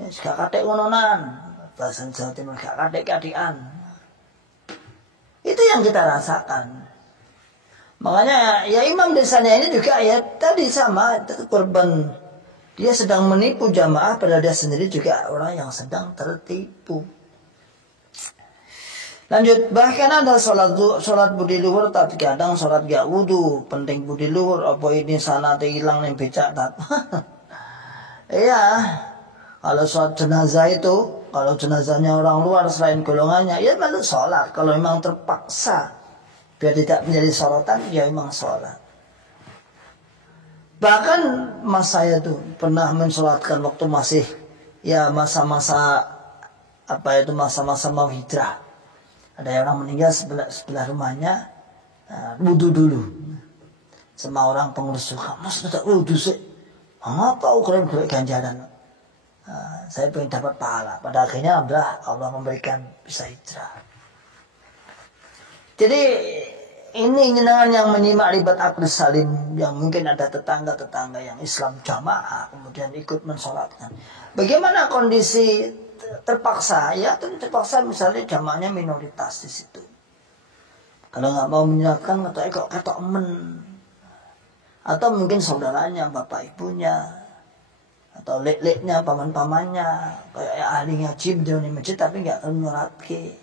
Wis gak katek ngononan. Bahasa Jawa Timur gak katek-katekan. Itu yang kita rasakan. Makanya ya imam desanya ini juga ya tadi sama korban. Dia sedang menipu jamaah padahal dia sendiri juga orang yang sedang tertipu. Lanjut, bahkan ada sholat budi luhur tapi kadang sholat gak wudu, penting budi luhur, apa ini sana hilang nih becak tat. Iya, kalau sholat jenazah itu, kalau jenazahnya orang luar selain golongannya, ya malu sholat. Kalau memang terpaksa, biar tidak menjadi sorotan, ya memang sholat. Bahkan mas saya tuh pernah mensolatkan waktu masih ya masa-masa masa-masa mau hijrah. Ada orang meninggal sebelah rumahnya, wudu dulu. Sama orang pengurus suka, Mas tidak wudu sih. Apa ukuran gue ganjaran? Saya pengen dapat pahala. Pada akhirnya Allah memberikan bisa hijrah. Jadi ini nyenangan yang menyimak ribat akil salim, yang mungkin ada tetangga-tetangga yang Islam jamaah kemudian ikut mensolatkan. Bagaimana kondisi terpaksa? Ya terpaksa misalnya jamaahnya minoritas di situ. Kalau nggak mau menyelatkan atau kata men, atau mungkin saudaranya, bapak ibunya, atau lek-leknya, paman-pamannya, kayak ahli ngaji di masjid tapi nggak akan nyolatke.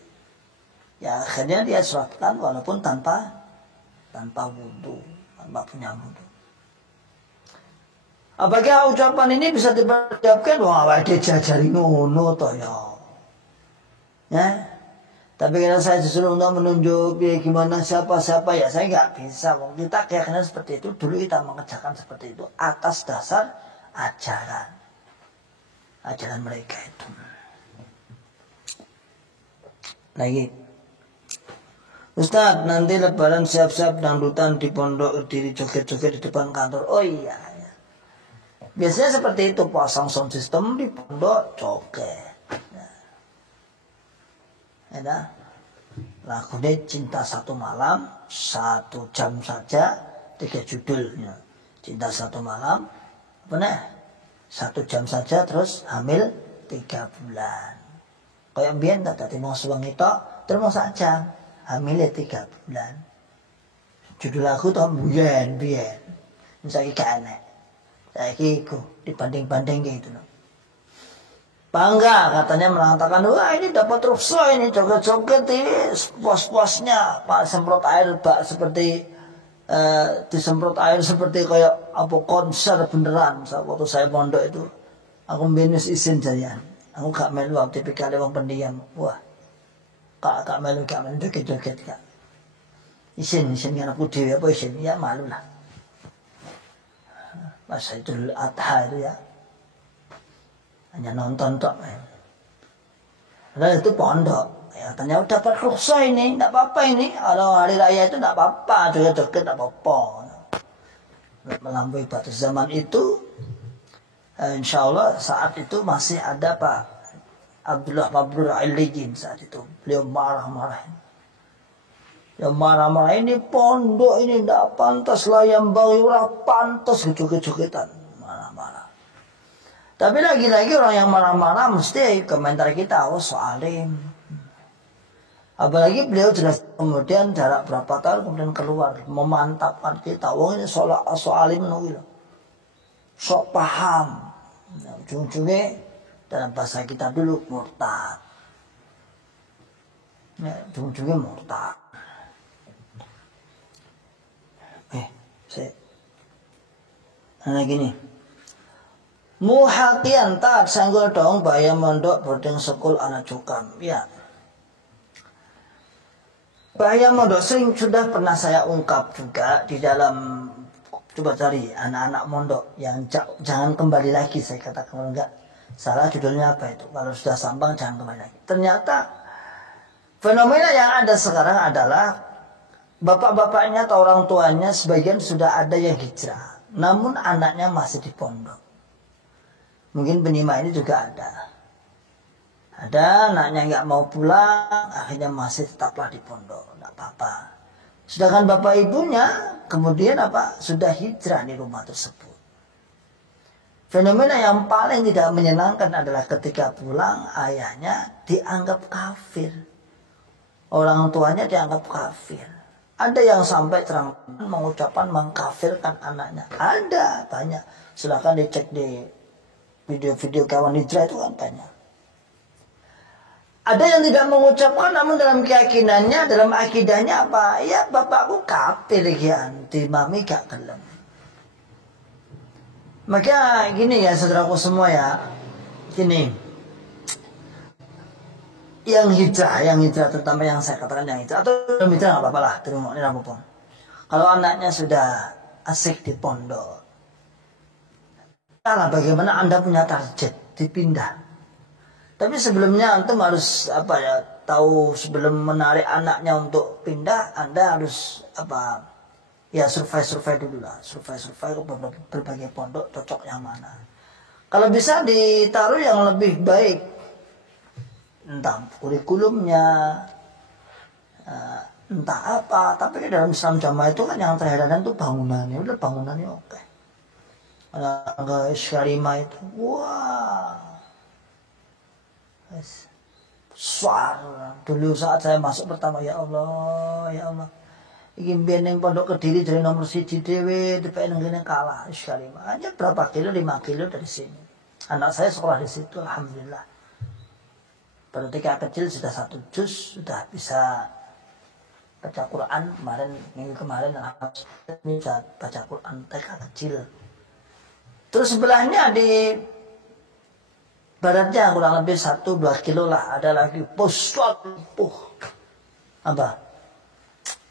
Ya akhirnya dia sholatkan walaupun tanpa wudu, tanpa punya wudu. Apakah ucapan ini bisa diperjawabkan? Wah, dia jajari ngono toh ya. Tapi kalau saya disuruh untuk menunjuk gimana siapa ya saya nggak bisa. Kita keyakinan seperti itu dulu, kita mengerjakan seperti itu atas dasar ajaran mereka itu. Lagi, Ustaz, nanti lebaran siap-siap dangdutan di pondok, diri joget-joget di depan kantor. Oh iya. Biasanya seperti itu, pasang sound system di pondok joget. Ya, lagunya Cinta Satu Malam, 1 jam saja, 3 judulnya. Cinta Satu Malam, benar? 1 jam saja, terus hamil 3 bulan. Kayak biyen tadi mau suweng itu, terus mau 1 jam. Hamilnya 3 bulan. Judul lagu tuh biyen. Misalnya gak aneh. Saya ikut dibanding-banding gitu loh. Bangga katanya mengatakan, wah ini dapat rukhsah ini joget-joget ini puas-puasnya. Pak semprot air seperti disemprot air seperti kayak apa konser beneran. Waktu saya pondok itu aku minus izin jadian. Aku gak melu tipikal orang pendiam. Wah. Kak melu joget-joget kak. Isin kan aku dewe apa isin ya malu lah. Masa Idul Adha itu ya. Hanya nonton tok. Lalu itu pondok. Ya katanya dapat rukhsah ini, enggak apa-apa ini. Kalau hari raya itu enggak apa-apa, joget-joget enggak apa-apa. melampaui batas. Zaman itu insya Allah saat itu masih ada Pak Abdullah Mabrur Al-Lijin saat itu. Beliau marah-marah. Yang marah-marah, ini pondok ini tidak pantas lah, yang bagi orang pantas kejoget-jogetan. Marah-marah. Tapi lagi-lagi orang yang marah-marah mesti komentar kita, oh soalim. Apalagi beliau jelas kemudian jarak berapa tahun kemudian keluar memantapkan kita, oh ini soalim gitu. Sok paham. Nah, ujung-ujungnya dalam bahasa kita dulu murtad. Ya, ujung-ujungnya murtad. Nah gini, muhakian tak sanggul dong bahaya mondok boarding school anak cukam. Ya, bahaya mondok sering sudah pernah saya ungkap juga di dalam, coba cari anak-anak mondok yang jangan kembali lagi, saya katakan enggak salah judulnya apa itu, kalau sudah sambang jangan kembali lagi. Ternyata fenomena yang ada sekarang adalah bapak-bapaknya atau orang tuanya sebagian sudah ada yang hijrah, namun anaknya masih di pondok. Mungkin penyimak ini juga ada. Ada anaknya nggak mau pulang, akhirnya masih tetaplah di pondok, nggak apa-apa. Sedangkan bapak ibunya kemudian sudah hijrah di rumah tersebut. Fenomena yang paling tidak menyenangkan adalah ketika pulang ayahnya dianggap kafir, orang tuanya dianggap kafir. Ada yang sampai terang mengucapkan mengkafirkan anaknya. Ada banyak. Silakan dicek di video-video kawan hijrah itu kan banyak. Ada yang tidak mengucapkan namun dalam keyakinannya, dalam akidahnya apa? Ya bapakku kafir ya, anti mami gak gelem. Maka gini ya saudaraku semua ya. Gini. Yang hijrah terutama yang saya katakan yang hijrah atau belum hijrah nggak apa-apa lah, terima ini apapun. Kalau anaknya sudah asik di pondok, lah bagaimana Anda punya target dipindah. Tapi sebelumnya antum harus tahu sebelum menarik anaknya untuk pindah, Anda harus survei dulu lah, survei ke berbagai pondok cocok yang mana. Kalau bisa ditaruh yang lebih baik, entah kurikulumnya, entah apa, tapi dalam Islam Jamaah itu kan yang terheran itu bangunannya, udah bangunannya oke. Ada Syarima itu, wah, suara. Dulu saat saya masuk pertama, ya Allah, ingin biar pondok Kediri dari nomor 1 dewe, DPN yang kalah Syarima. Hanya berapa kilo, 5 kilo dari sini. Anak saya sekolah di situ, alhamdulillah. Pada TK kecil sudah 1 juz, sudah bisa baca Quran. Minggu kemarin bisa baca Quran TK kecil. Terus sebelahnya di baratnya kurang lebih 1-2 kilo lah, ada lagi pusat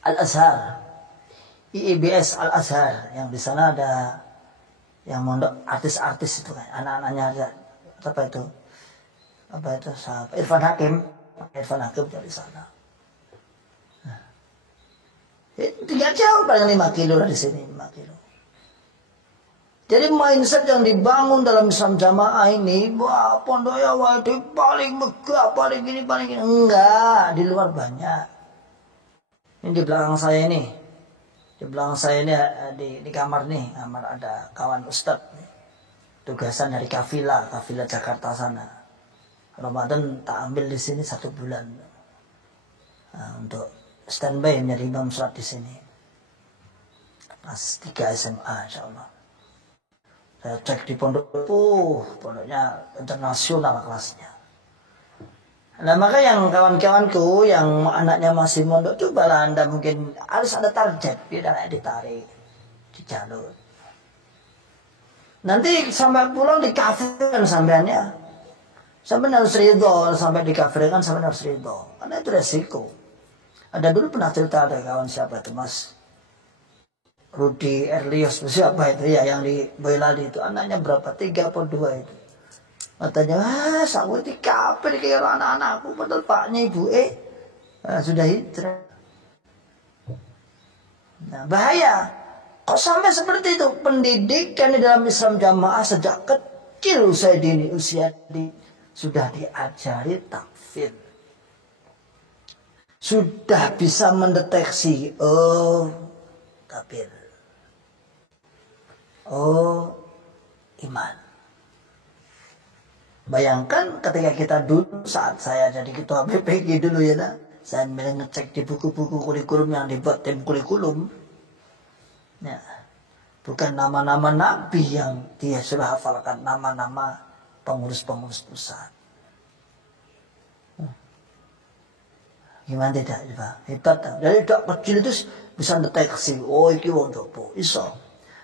Al-Azhar, IIBS Al-Azhar, yang di sana ada yang mondok artis-artis itu kan, anak-anaknya ada Irfan Hakim dari sana. Nah, 3 jauh paling 5 kilo dari sini, 5 kilo. Jadi mindset yang dibangun dalam Islam Jamaah ini, wah pondok ya wadi paling megah, paling gini. Enggak, di luar banyak. Ini di belakang saya ini. Di belakang saya ini di kamar nih, kamar ada kawan Ustadz. Tugasan dari kafilah Jakarta sana. Ramadan tak ambil di sini 1 bulan. Nah, untuk standby menjadi imam sholat di sini. Kelas 3 SMA insyaallah. Saya cek di pondoknya internasional kelasnya. Nah maka yang kawan-kawanku yang anaknya masih mondok, cobalah Anda mungkin harus ada target, biar anaknya ditarik di jalur. Nanti sampai pulang dikafirkan sampeannya. Sampai harus ridho, sampai dikafirkan sampai harus ridho. Karena itu resiko. Ada dulu pernah cerita ada kawan siapa itu Mas Rudi Erlios, siapa itu ya yang di Boyolali itu, anaknya berapa? 3 atau 2 itu. Katanya, aku dikafir kayak anak-anakku, padahal paknya ibu sudah hijrah. Nah bahaya. Kok sampai seperti itu? Pendidikan di dalam Islam jamaah sejak kecil saya dini usia sudah diajari takfir. Sudah bisa mendeteksi, oh kafir, oh iman. Bayangkan ketika kita dulu, saat saya jadi ketua BPG dulu ya, saya ngecek di buku-buku kurikulum yang dibuat tim kurikulum, ya, bukan nama-nama nabi yang dia sudah hafalkan, nama-nama pengurus-pengurus pusat. Gimana tidak, hebat. Jadi tak kecil itu bisa deteksi, oh iki wong jopo, iso.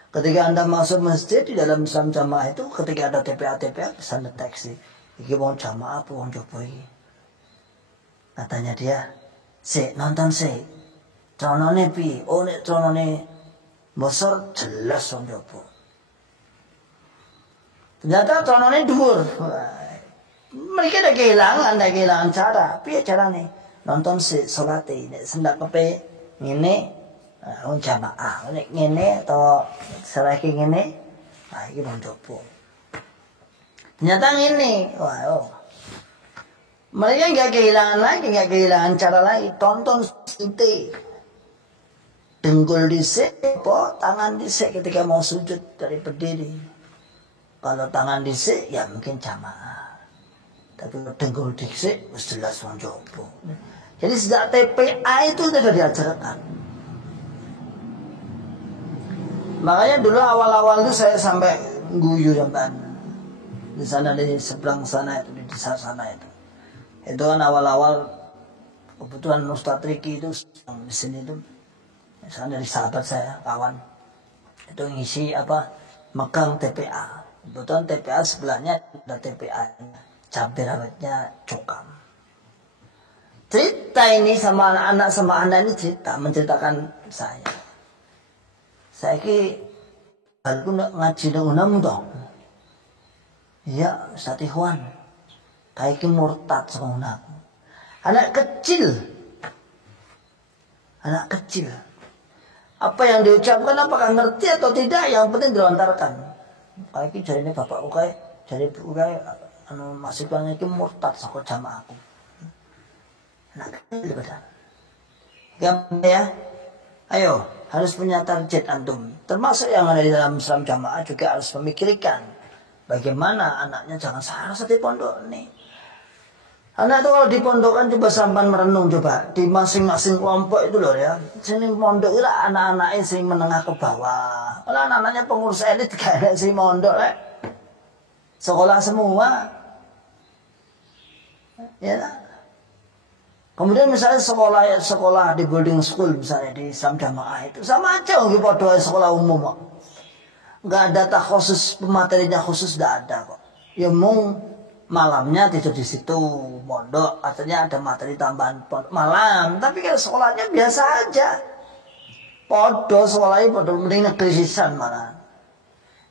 Ketika Anda masuk masjid di dalam Islam jamaah itu, ketika ada TPA bisa deteksi, iki wong jamaah apa wong jopo iki. Katanya dia, nonton conone pi, oh nek conone bosor jelas wong jopo. Ternyata conone dhuwur. Mereka ada kehilangan cara. Piye carane? Nonton salate nek sendak kepe ngene wong jamaah, nek ngene atau serake ngene, iki wong jopo. Ternyata ngene, mereka nggak kehilangan cara lagi. Tonton sinte, dengkul dhisik, tangan dhisik ketika mau sujud dari berdiri. Kalau tangan dhisik ya mungkin jamaah, tapi dengkul dhisik wis jelas wong jopo. Jadi sejak TPA itu sudah diajarkan. Makanya dulu awal-awal itu saya sampai guyu sampai di sana, di seberang sana itu, di desa sana itu. Itu kan awal-awal kebetulan Ustaz Riki itu yang di sini itu, misalnya dari sahabat saya, kawan, itu ngisi megang TPA. Kebetulan TPA sebelahnya ada TPA, cabai rawitnya cokam. Cerita ini sama anak-anak ini menceritakan saya. Saya ki baru ngaji dengan toh. Iya, Ustaz Ikhwan. Kayak ki murtad sama aku. Anak kecil. Apa yang diucapkan apakah ngerti atau tidak, yang penting dilontarkan. Kayak ki jari ini bapak ukai, jari ukai masih banyak ki murtad sama jamaah aku. Anak kecil betul. Ya, ayo. Harus punya target antum. Termasuk yang ada di dalam Islam jamaah juga harus memikirkan bagaimana anaknya jangan salah satu pondok nih. Anak itu kalau di pondokan coba sampai merenung coba di masing-masing kelompok itu loh ya. Sini pondok itu anak-anaknya sing menengah ke bawah. Kalau anak-anaknya pengurus elit kayak si pondok sekolah semua. Ya lah. Kemudian misalnya sekolah di boarding school misalnya di Islam jamaah itu sama aja nggih padha sekolah umum kok. Enggak ada khusus pematerinya khusus, enggak ada kok. Ya mau malamnya tidur di situ pondok, artinya ada materi tambahan malam, tapi kalau sekolahnya biasa aja. Padha sekolahnya padha mending negeri sisan malah.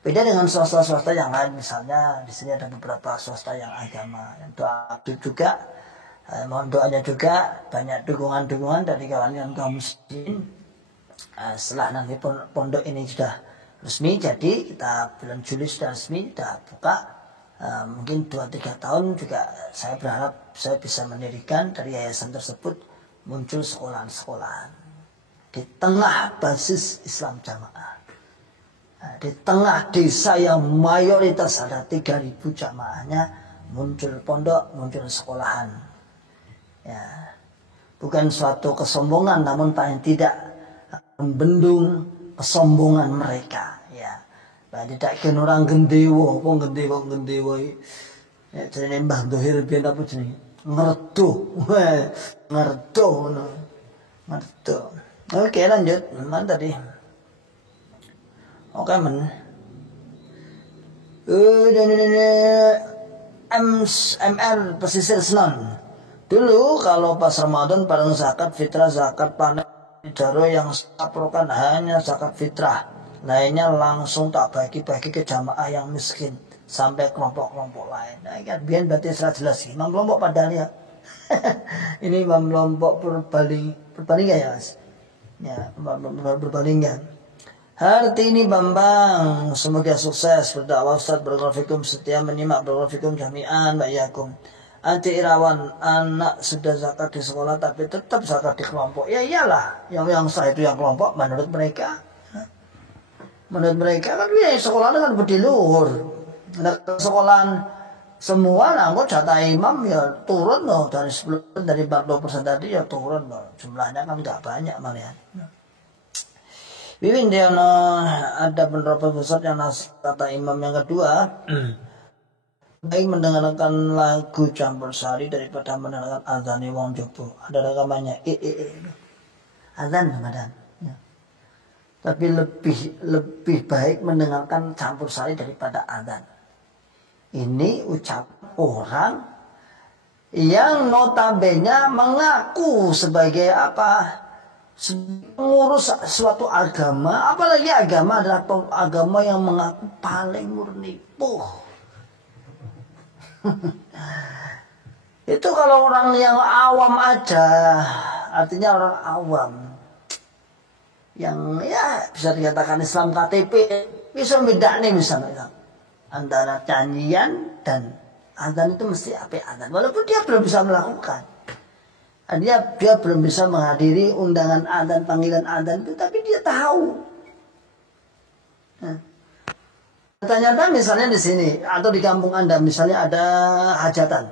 Beda dengan swasta-swasta yang lain, misalnya di sini ada beberapa swasta yang agama, yang doa juga. Mohon doanya juga, banyak dukungan-dukungan dari kawan kaum muslimin. Setelah nanti pondok ini sudah resmi, jadi kita bulan Juli sudah resmi, sudah buka. Mungkin 2-3 tahun juga saya berharap saya bisa mendirikan dari yayasan tersebut muncul sekolahan-sekolahan di tengah basis Islam jamaah. Di tengah desa yang mayoritas ada 3.000 jamaahnya, muncul pondok, muncul sekolahan. Ya, bukan suatu kesombongan, namun paling tidak membendung kesombongan mereka. Ya, tidak kena orang gendewo, gendewo. Ya, jadi Mbah Dohir biar apa jadi ngerdo. Oke, lanjut. Mana tadi? Oke, MR pesisir Senon. Dulu kalau pas Ramadan bareng zakat fitrah, zakat panen, jaro yang saprokan hanya zakat fitrah, lainnya langsung tak bagi-bagi ke jamaah yang miskin sampai kelompok-kelompok lain. Nah, kan biar berarti secara jelas sih. Imam kelompok padahal ya. Ini imam kelompok berbanding ya mas. Ya berbandingkan. Hartini Bambang, semoga sukses berdakwah Ustaz, barakallahu setia menyimak, barakallahu jami'an bayakum. Anti Irawan, anak sudah zakat di sekolah tapi tetap zakat di kelompok. Ya iyalah, yang sah itu yang kelompok menurut mereka. Menurut mereka kan ya sekolah kan berdiluhur. Nah, sekolahan semua nangkut jatah imam ya turun loh dari 10 dari 40% tadi ya turun loh. Jumlahnya kan nggak banyak malian. Wiwin dia ada pendapat besar yang kata imam yang kedua, baik mendengarkan lagu campur sari daripada mendengarkan azan wong jopo. Ada rekamannya azan Ramadan. Ya. Tapi lebih baik mendengarkan campur sari daripada azan. Ini ucap orang yang notabene mengaku sebagai apa? Mengurus suatu agama, apalagi agama adalah agama yang mengaku paling murni. Itu kalau orang yang awam aja, artinya orang awam yang ya bisa dikatakan Islam KTP, bisa beda nih misalnya antara nyanyian dan azan itu mesti apa azan, walaupun dia belum bisa melakukan. Dia belum bisa menghadiri undangan adzan, panggilan adzan itu, tapi dia tahu. Nah, ternyata misalnya di sini atau di kampung Anda misalnya ada hajatan.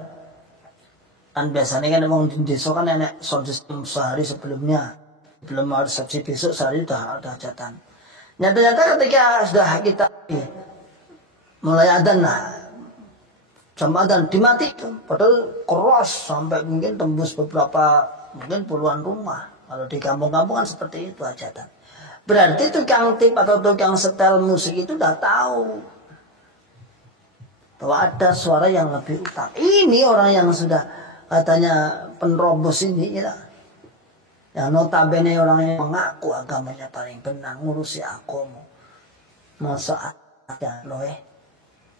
Kan biasanya kan memang di desa kan enak sound system sehari sebelumnya, belum resepsi besok sehari sudah ada hajatan. Ternyata ketika sudah kita mulai adzan lah, jam adzan dimatikan, padahal keras sampai mungkin tembus beberapa, mungkin puluhan rumah. Kalau di kampung-kampung kan seperti itu hajatan. Berarti tukang tip atau tukang setel musik itu udah tahu bahwa ada suara yang lebih utama. Ini orang yang sudah katanya penerobos ini, ya, yang notabene orang yang mengaku agamanya paling benar, ngurusi agama. Masa ada loe,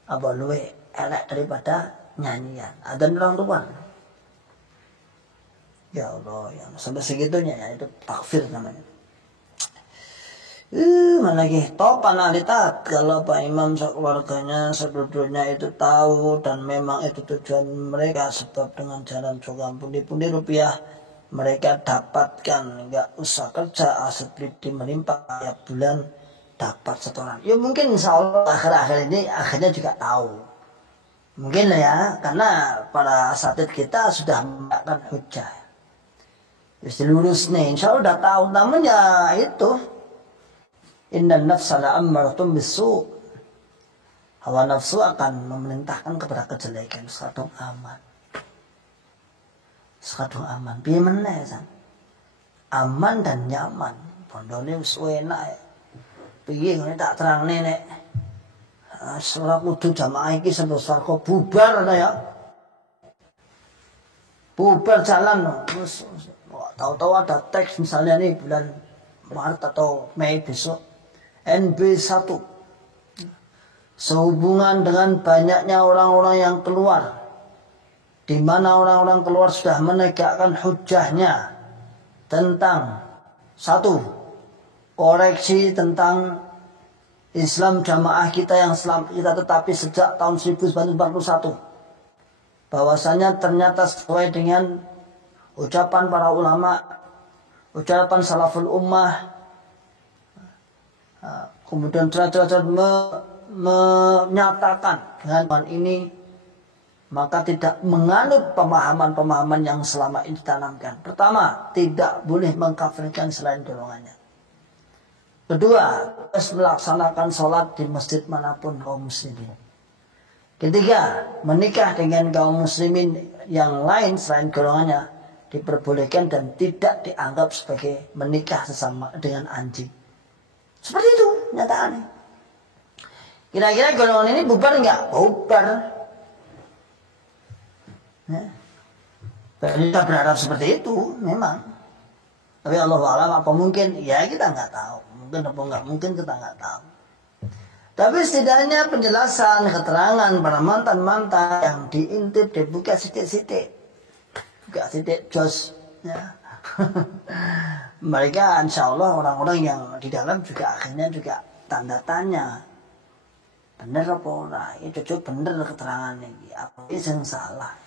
apa loe elek daripada nyanyian adzan orang tua. Ya Allah, ya sampai segitunya ya, itu takfir namanya. Mana lagi topan alitat kalau Pak Imam keluarganya sebetulnya itu tahu dan memang itu tujuan mereka, sebab dengan jalan coba pundi-pundi rupiah mereka dapatkan, nggak usah kerja, aset beli melimpah tiap bulan dapat setoran. Ya mungkin insya Allah akhir-akhir ini akhirnya juga tahu. Mungkin ya, karena para asatid kita sudah menggunakan hujah. Jadi lurus nih, insya Allah udah tahu. Namun ya itu, innan nafsa la'ammaratun bisu'. Hawa nafsu akan memerintahkan kepada kejelekan. Sekadung aman. Sekadung aman. Biar mana ya, aman dan nyaman. Pondoknya enak ya. Biar ini tak terang nenek. Surah kudu jamaah iki sebesar kok bubar ya. Bubar jalan. Terus tahu-tahu ada teks misalnya nih bulan Maret atau Mei besok NB1. Sehubungan dengan banyaknya orang-orang yang keluar, di mana orang-orang keluar sudah menegakkan hujahnya tentang satu, koreksi tentang Islam jamaah kita yang kita tetapi sejak tahun 1941, bahwasanya ternyata sesuai dengan ucapan para ulama, ucapan salaful ummah, kemudian derajat menyatakan dengan ini, maka tidak menganut pemahaman-pemahaman yang selama ini ditanamkan. Pertama, tidak boleh mengkafirkan selain golongannya. Kedua, harus melaksanakan sholat di masjid manapun kaum muslimin. Ketiga, menikah dengan kaum muslimin yang lain selain golongannya diperbolehkan dan tidak dianggap sebagai menikah sesama dengan anjing. Seperti itu nyataannya. Kira-kira golongan ini bubar enggak? Bubar. Ya. Kita berharap seperti itu memang. Tapi Allah alam apa mungkin? Ya kita nggak tahu. Mungkin apa nggak mungkin kita nggak tahu. Tapi setidaknya penjelasan, keterangan para mantan-mantan yang diintip, dibuka sidik-sidik. Buka sidik jos. Ya. mereka insya Allah orang-orang yang di dalam juga akhirnya juga tanda tanya, bener apa ora? Ya cocok bener keterangan ini, apa yang salah?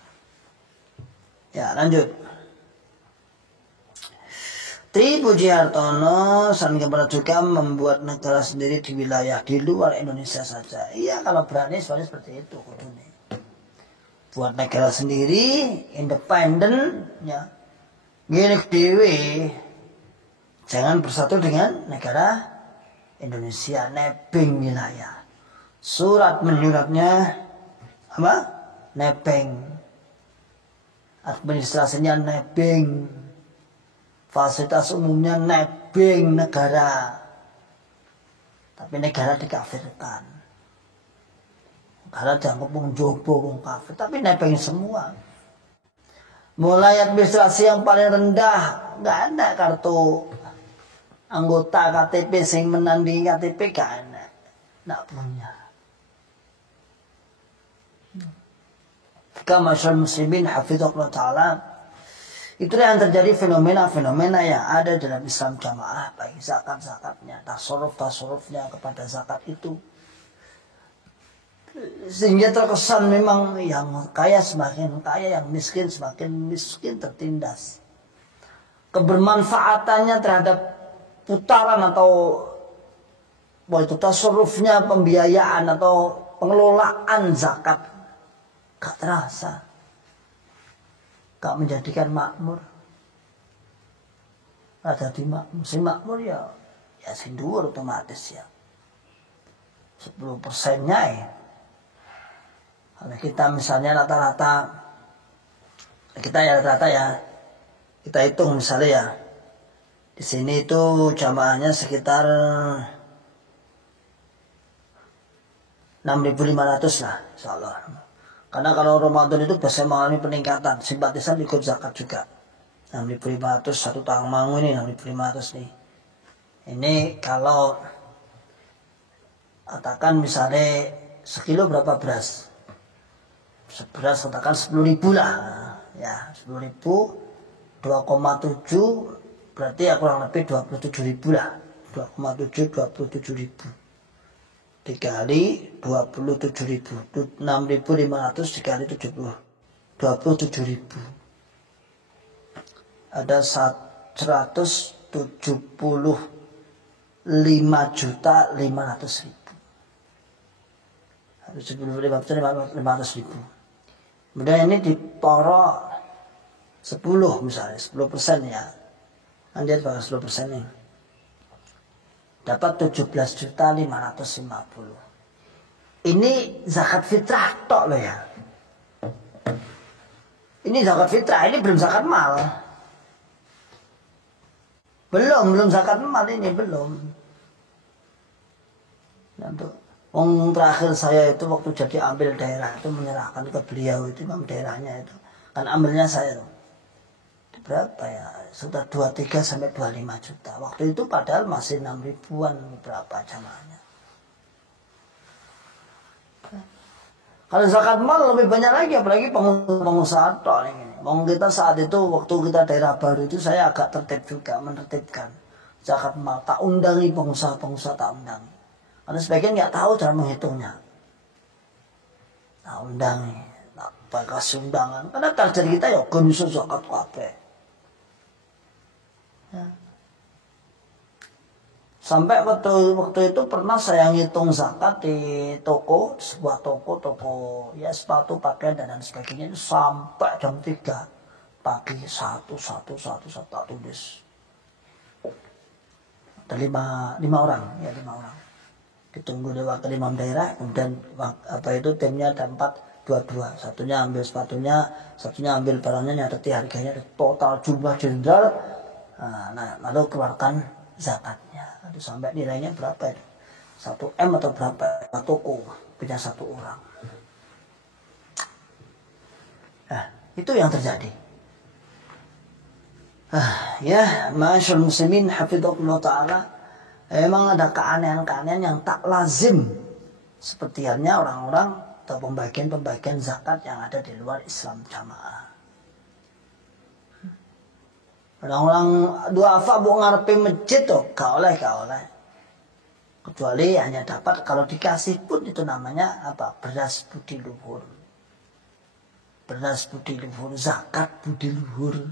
Ya lanjut. Tri Puji Hartono San kepada juga membuat negara sendiri di wilayah di luar Indonesia saja. Iya kalau berani soalnya seperti itu kudune. Buat negara sendiri, independen, ya. Gini dewe, jangan bersatu dengan negara Indonesia, nebeng wilayah. Surat menyuratnya apa? Nebeng. Administrasinya nebeng. Fasilitas umumnya nebeng negara. Tapi negara dikafirkan. Negara dianggap menjobo wong kafir, tapi nebeng semua. Mulai administrasi yang paling rendah, nggak ada kartu anggota KTP sing menandingi KTP nggak ada, nggak punya. Masyaallah muslimin hafizahullah taala. Itulah yang terjadi fenomena-fenomena yang ada dalam Islam jamaah, baik zakat-zakatnya, tasarruf-tasarrufnya kepada zakat itu. Sehingga terkesan memang yang kaya semakin kaya, yang miskin semakin miskin tertindas. Kebermanfaatannya terhadap putaran atau itu tasarrufnya, pembiayaan atau pengelolaan zakat gak terasa. Gak menjadikan makmur. Ada di makmur. Si makmur ya sing dhuwur otomatis ya. 10%-nya ya. Kalau kita misalnya rata-rata kita hitung misalnya ya. Di sini itu jamaahnya sekitar 6.500 lah insyaallah. Karena kalau Ramadan itu biasanya mengalami peningkatan, simpatisan ikut zakat juga. 6.500 satu tahun mangu ini 6.500 nih. Ini kalau katakan misalnya sekilo berapa beras? Beras katakan 10.000 lah. Ya, 10.000 2,7 berarti ya kurang lebih 27.000 lah. 2,7 27.000. Dikali 27.000, 6.500 dikali 27.000, ada 175.500.000. 500.000. Kemudian ini diporo 10 misalnya, 10% ya. Kan dia bakal 10% nih. Dapat 17.550. Ini zakat fitrah tok loh ya. Ini zakat fitrah, ini belum zakat mal. Belum zakat mal ini belum. Untuk terakhir saya itu waktu jadi ambil daerah itu menyerahkan ke beliau itu imam daerahnya itu. Kan ambilnya saya tuh. Berapa ya? Sudah 23 sampai 25 juta. Waktu itu padahal masih 6.000-an berapa jamaahnya. Kalau zakat mal lebih banyak lagi, apalagi pengusaha tok ini. Mau kita saat itu waktu kita daerah baru itu saya agak tertib juga menertibkan zakat mal. Tak undangi pengusaha-pengusaha tak undangi. Karena sebagian nggak tahu cara menghitungnya. Tak undangi, tak kasih undangan. Karena target kita ya konsumsi zakat kabeh. Ya. Sampai waktu itu pernah saya ngitung zakat di toko, sebuah toko ya sepatu, pakaian dan sebagainya itu sampai jam 3 pagi satu tak tulis. Ada lima orang. Ditunggu di wakil imam daerah, kemudian timnya ada 4, 2. Satunya ambil sepatunya, satunya ambil barangnya, nyatati harganya, total jumlah jenderal. Nah, lalu keluarkan zakatnya. Lalu sampai nilainya berapa itu? 1 M atau berapa? Toko punya 1 orang. Nah, itu yang terjadi. Ya, masyaallah muslimin hafizahullah taala. Memang ada keanehan-keanehan yang tak lazim. Seperti halnya orang-orang atau pembagian-pembagian zakat yang ada di luar Islam jamaah. Orang-orang duafa bu ngarepe masjid tuh, gak oleh. Kecuali hanya dapat kalau dikasih pun itu namanya apa? Beras budi luhur. Beras budi luhur, zakat budi luhur.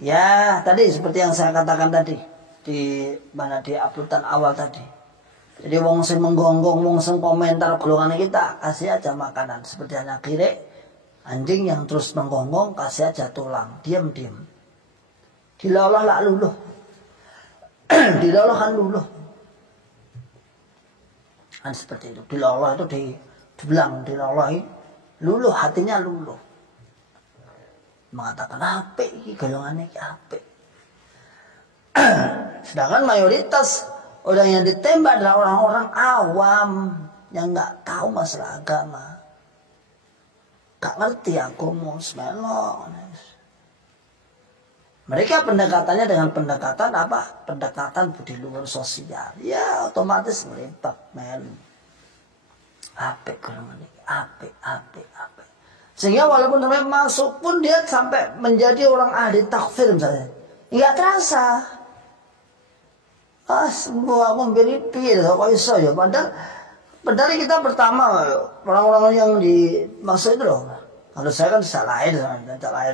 Ya, tadi seperti yang saya katakan tadi di mana di uploadan awal tadi. Jadi wong sing menggonggong, wong sing komentar golongan kita, kasih aja makanan seperti anak kiri, anjing yang terus menggonggong, kasih aja tulang, diam. Dilolah lah luluh. Dilolah kan luluh. Kan seperti itu. Dilolah itu dibilang dilolahi luluh, hatinya luluh. Mengatakan apik iki golongannya iki apik. Sedangkan mayoritas orang yang ditembak adalah orang-orang awam yang nggak tahu masalah agama, nggak ngerti agama, semelo. Mereka pendekatannya dengan pendekatan apa? Pendekatan budi luhur sosial. Ya otomatis melimpak melu. Apik golongan ini, apik. Sehingga walaupun sampai masuk pun dia sampai menjadi orang ahli takfir misalnya. Nggak terasa. Semua aku beripi kok iso ya. Padahal kita pertama orang-orang yang dimaksud itu loh. Kalau saya kan sejak lahir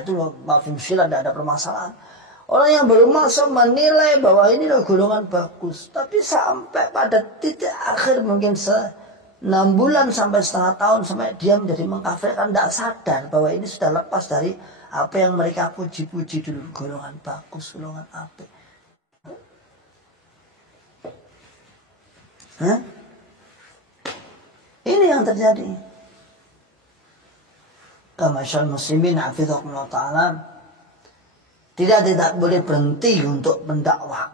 itu mafhum syilah tidak ada permasalahan. Orang yang baru masuk menilai bahwa ini loh golongan bagus. Tapi sampai pada titik akhir mungkin 6 bulan sampai setengah tahun sampai dia menjadi mengkafirkan, tidak sadar bahwa ini sudah lepas dari apa yang mereka puji-puji dulu. Golongan bagus, golongan apik. Ini yang terjadi. Kamasyal muslimin hafizahumullah ta'ala, tidak boleh berhenti untuk berdakwah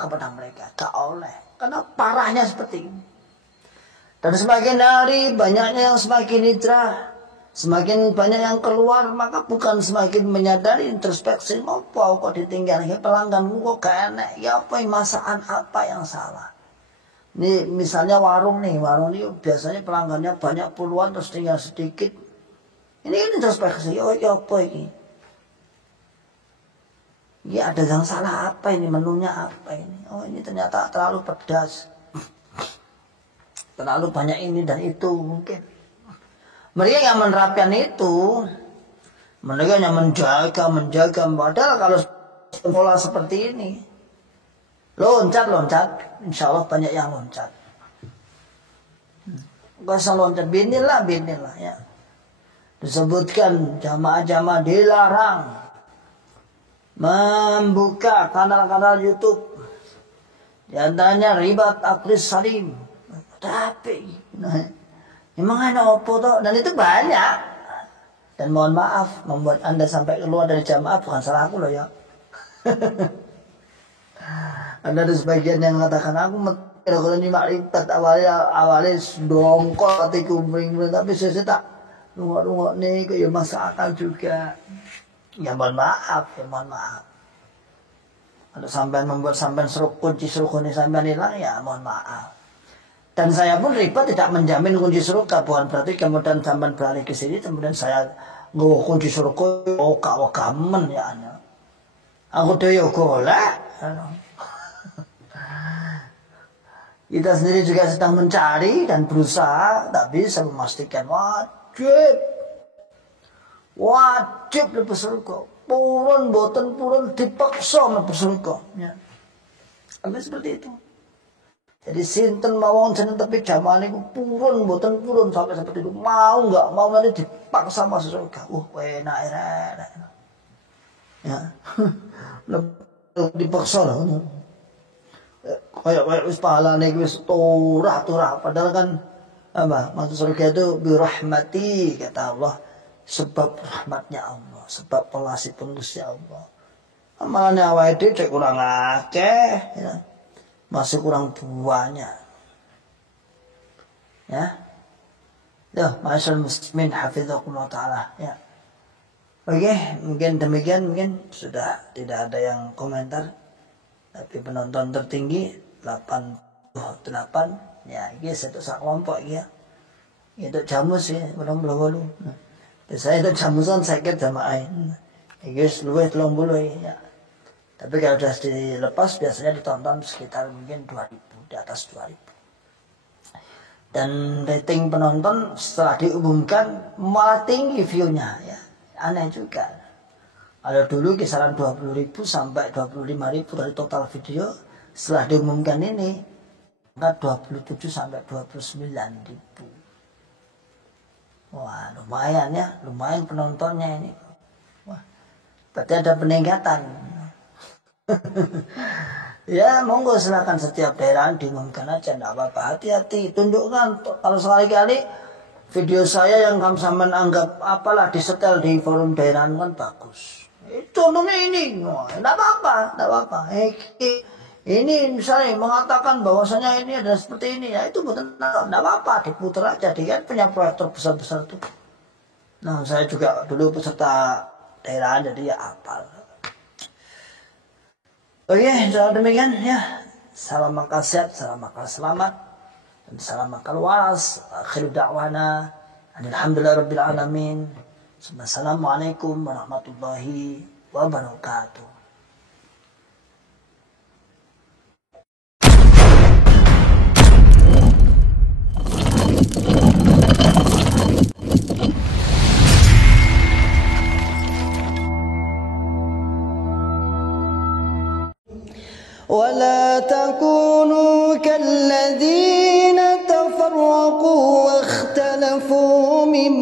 kepada mereka. Gak oleh. Karena parahnya seperti ini. Dan semakin hari banyaknya yang semakin hijrah, semakin banyak yang keluar, maka bukan semakin menyadari introspeksi, apa kok ditinggal pelangganmu kok gak enak, ya apa masakan apa yang salah. Ini misalnya warung ini biasanya pelanggannya banyak puluhan terus tinggal sedikit. Ini kan introspeksi, ya apa ini? Ya ada yang salah apa ini, menunya apa ini? Oh ini ternyata terlalu pedas. Terlalu banyak ini dan itu mungkin. Mereka yang menerapkan itu, mereka yang menjaga. Padahal kalau pola seperti ini, loncat, insya Allah banyak yang loncat. Gak usah loncat, binillah ya. Disebutkan jamaah-jamaah dilarang membuka kanal-kanal YouTube. Di antaranya ribat aklis salim. Tapi, memang ada apa toh? Dan itu banyak. Dan mohon maaf, membuat Anda sampai keluar dari jamaah bukan salah aku loh ya. Anda ada sebagian yang mengatakan aku kalau ini makrifat awalnya dongkol hatiku mering, tapi saya tak rungok nih kayak masuk akal juga. Ya mohon maaf. Kalau sampai membuat sampai kunci surga ini sampai hilang, ya mohon maaf. Dan saya pun riba tidak menjamin kunci surga, bukan berarti kemudian sampai beralih ke sini, kemudian saya nggak kunci surga, kamen ya anda. Aku tuh ya golek. Kita sendiri juga sedang mencari dan berusaha, tak bisa memastikan wajib lepas surga. Boten purun dipaksa lepas surga. Ya. Sampai seperti itu. Jadi sinten mawon jeneng tapi jamaah niku boten purun sampai seperti itu. Mau enggak mau nanti dipaksa masuk surga. Enak. Ya. Dipaksa lah. Kayak wis pahalane wis turah padahal kan apa? Masuk surga itu birahmati kata Allah. Sebab rahmatnya Allah, sebab pelasipun Gusti Allah. Amalane awake dhewe cek kurang akeh, ya. Masih kurang buahnya. Ya. Masyaallah muslimin hafizakumullah taala, ya. Oke, mungkin demikian, mungkin sudah tidak ada yang komentar. Tapi penonton tertinggi 88, ya ini satu sak kelompok ya. Itu jamus ya, belum. Saya itu jamusan sakit jamaah. Iki luwih 30 ya. Tapi kalau sudah dilepas biasanya ditonton sekitar mungkin 2000, di atas 2000. Dan rating penonton setelah diumumkan malah tinggi view-nya ya. Aneh juga. Ada dulu kisaran 20.000 sampai 25.000 dari total video. Setelah diumumkan ini angka 27 sampai 29.000. Wah, lumayan ya, lumayan penontonnya ini. Wah, berarti ada peningkatan. Ya, monggo silakan setiap daerah diumumkan aja, enggak apa-apa. Hati-hati, tunjukkan. Kalau sekali-kali video saya yang kamu sampean anggap apalah disetel di forum daerah kan bagus. Contohnya ini, enggak apa-apa, enggak apa-apa. Ini misalnya mengatakan bahwasanya ini adalah seperti ini, ya itu bukan enggak apa-apa, diputar aja. Dia kan punya proyektor besar-besar tuh. Nah, saya juga dulu peserta daerah, jadi ya apal. Oke, insya demikian ya. Salam akal sehat, salam akal selamat, dan salam akal waras. Akhir da'wana alhamdulillah rabbil alamin. Assalamualaikum warahmatullahi wabarakatuh. ولا تكونوا كالذين تفرقوا واختلفوا من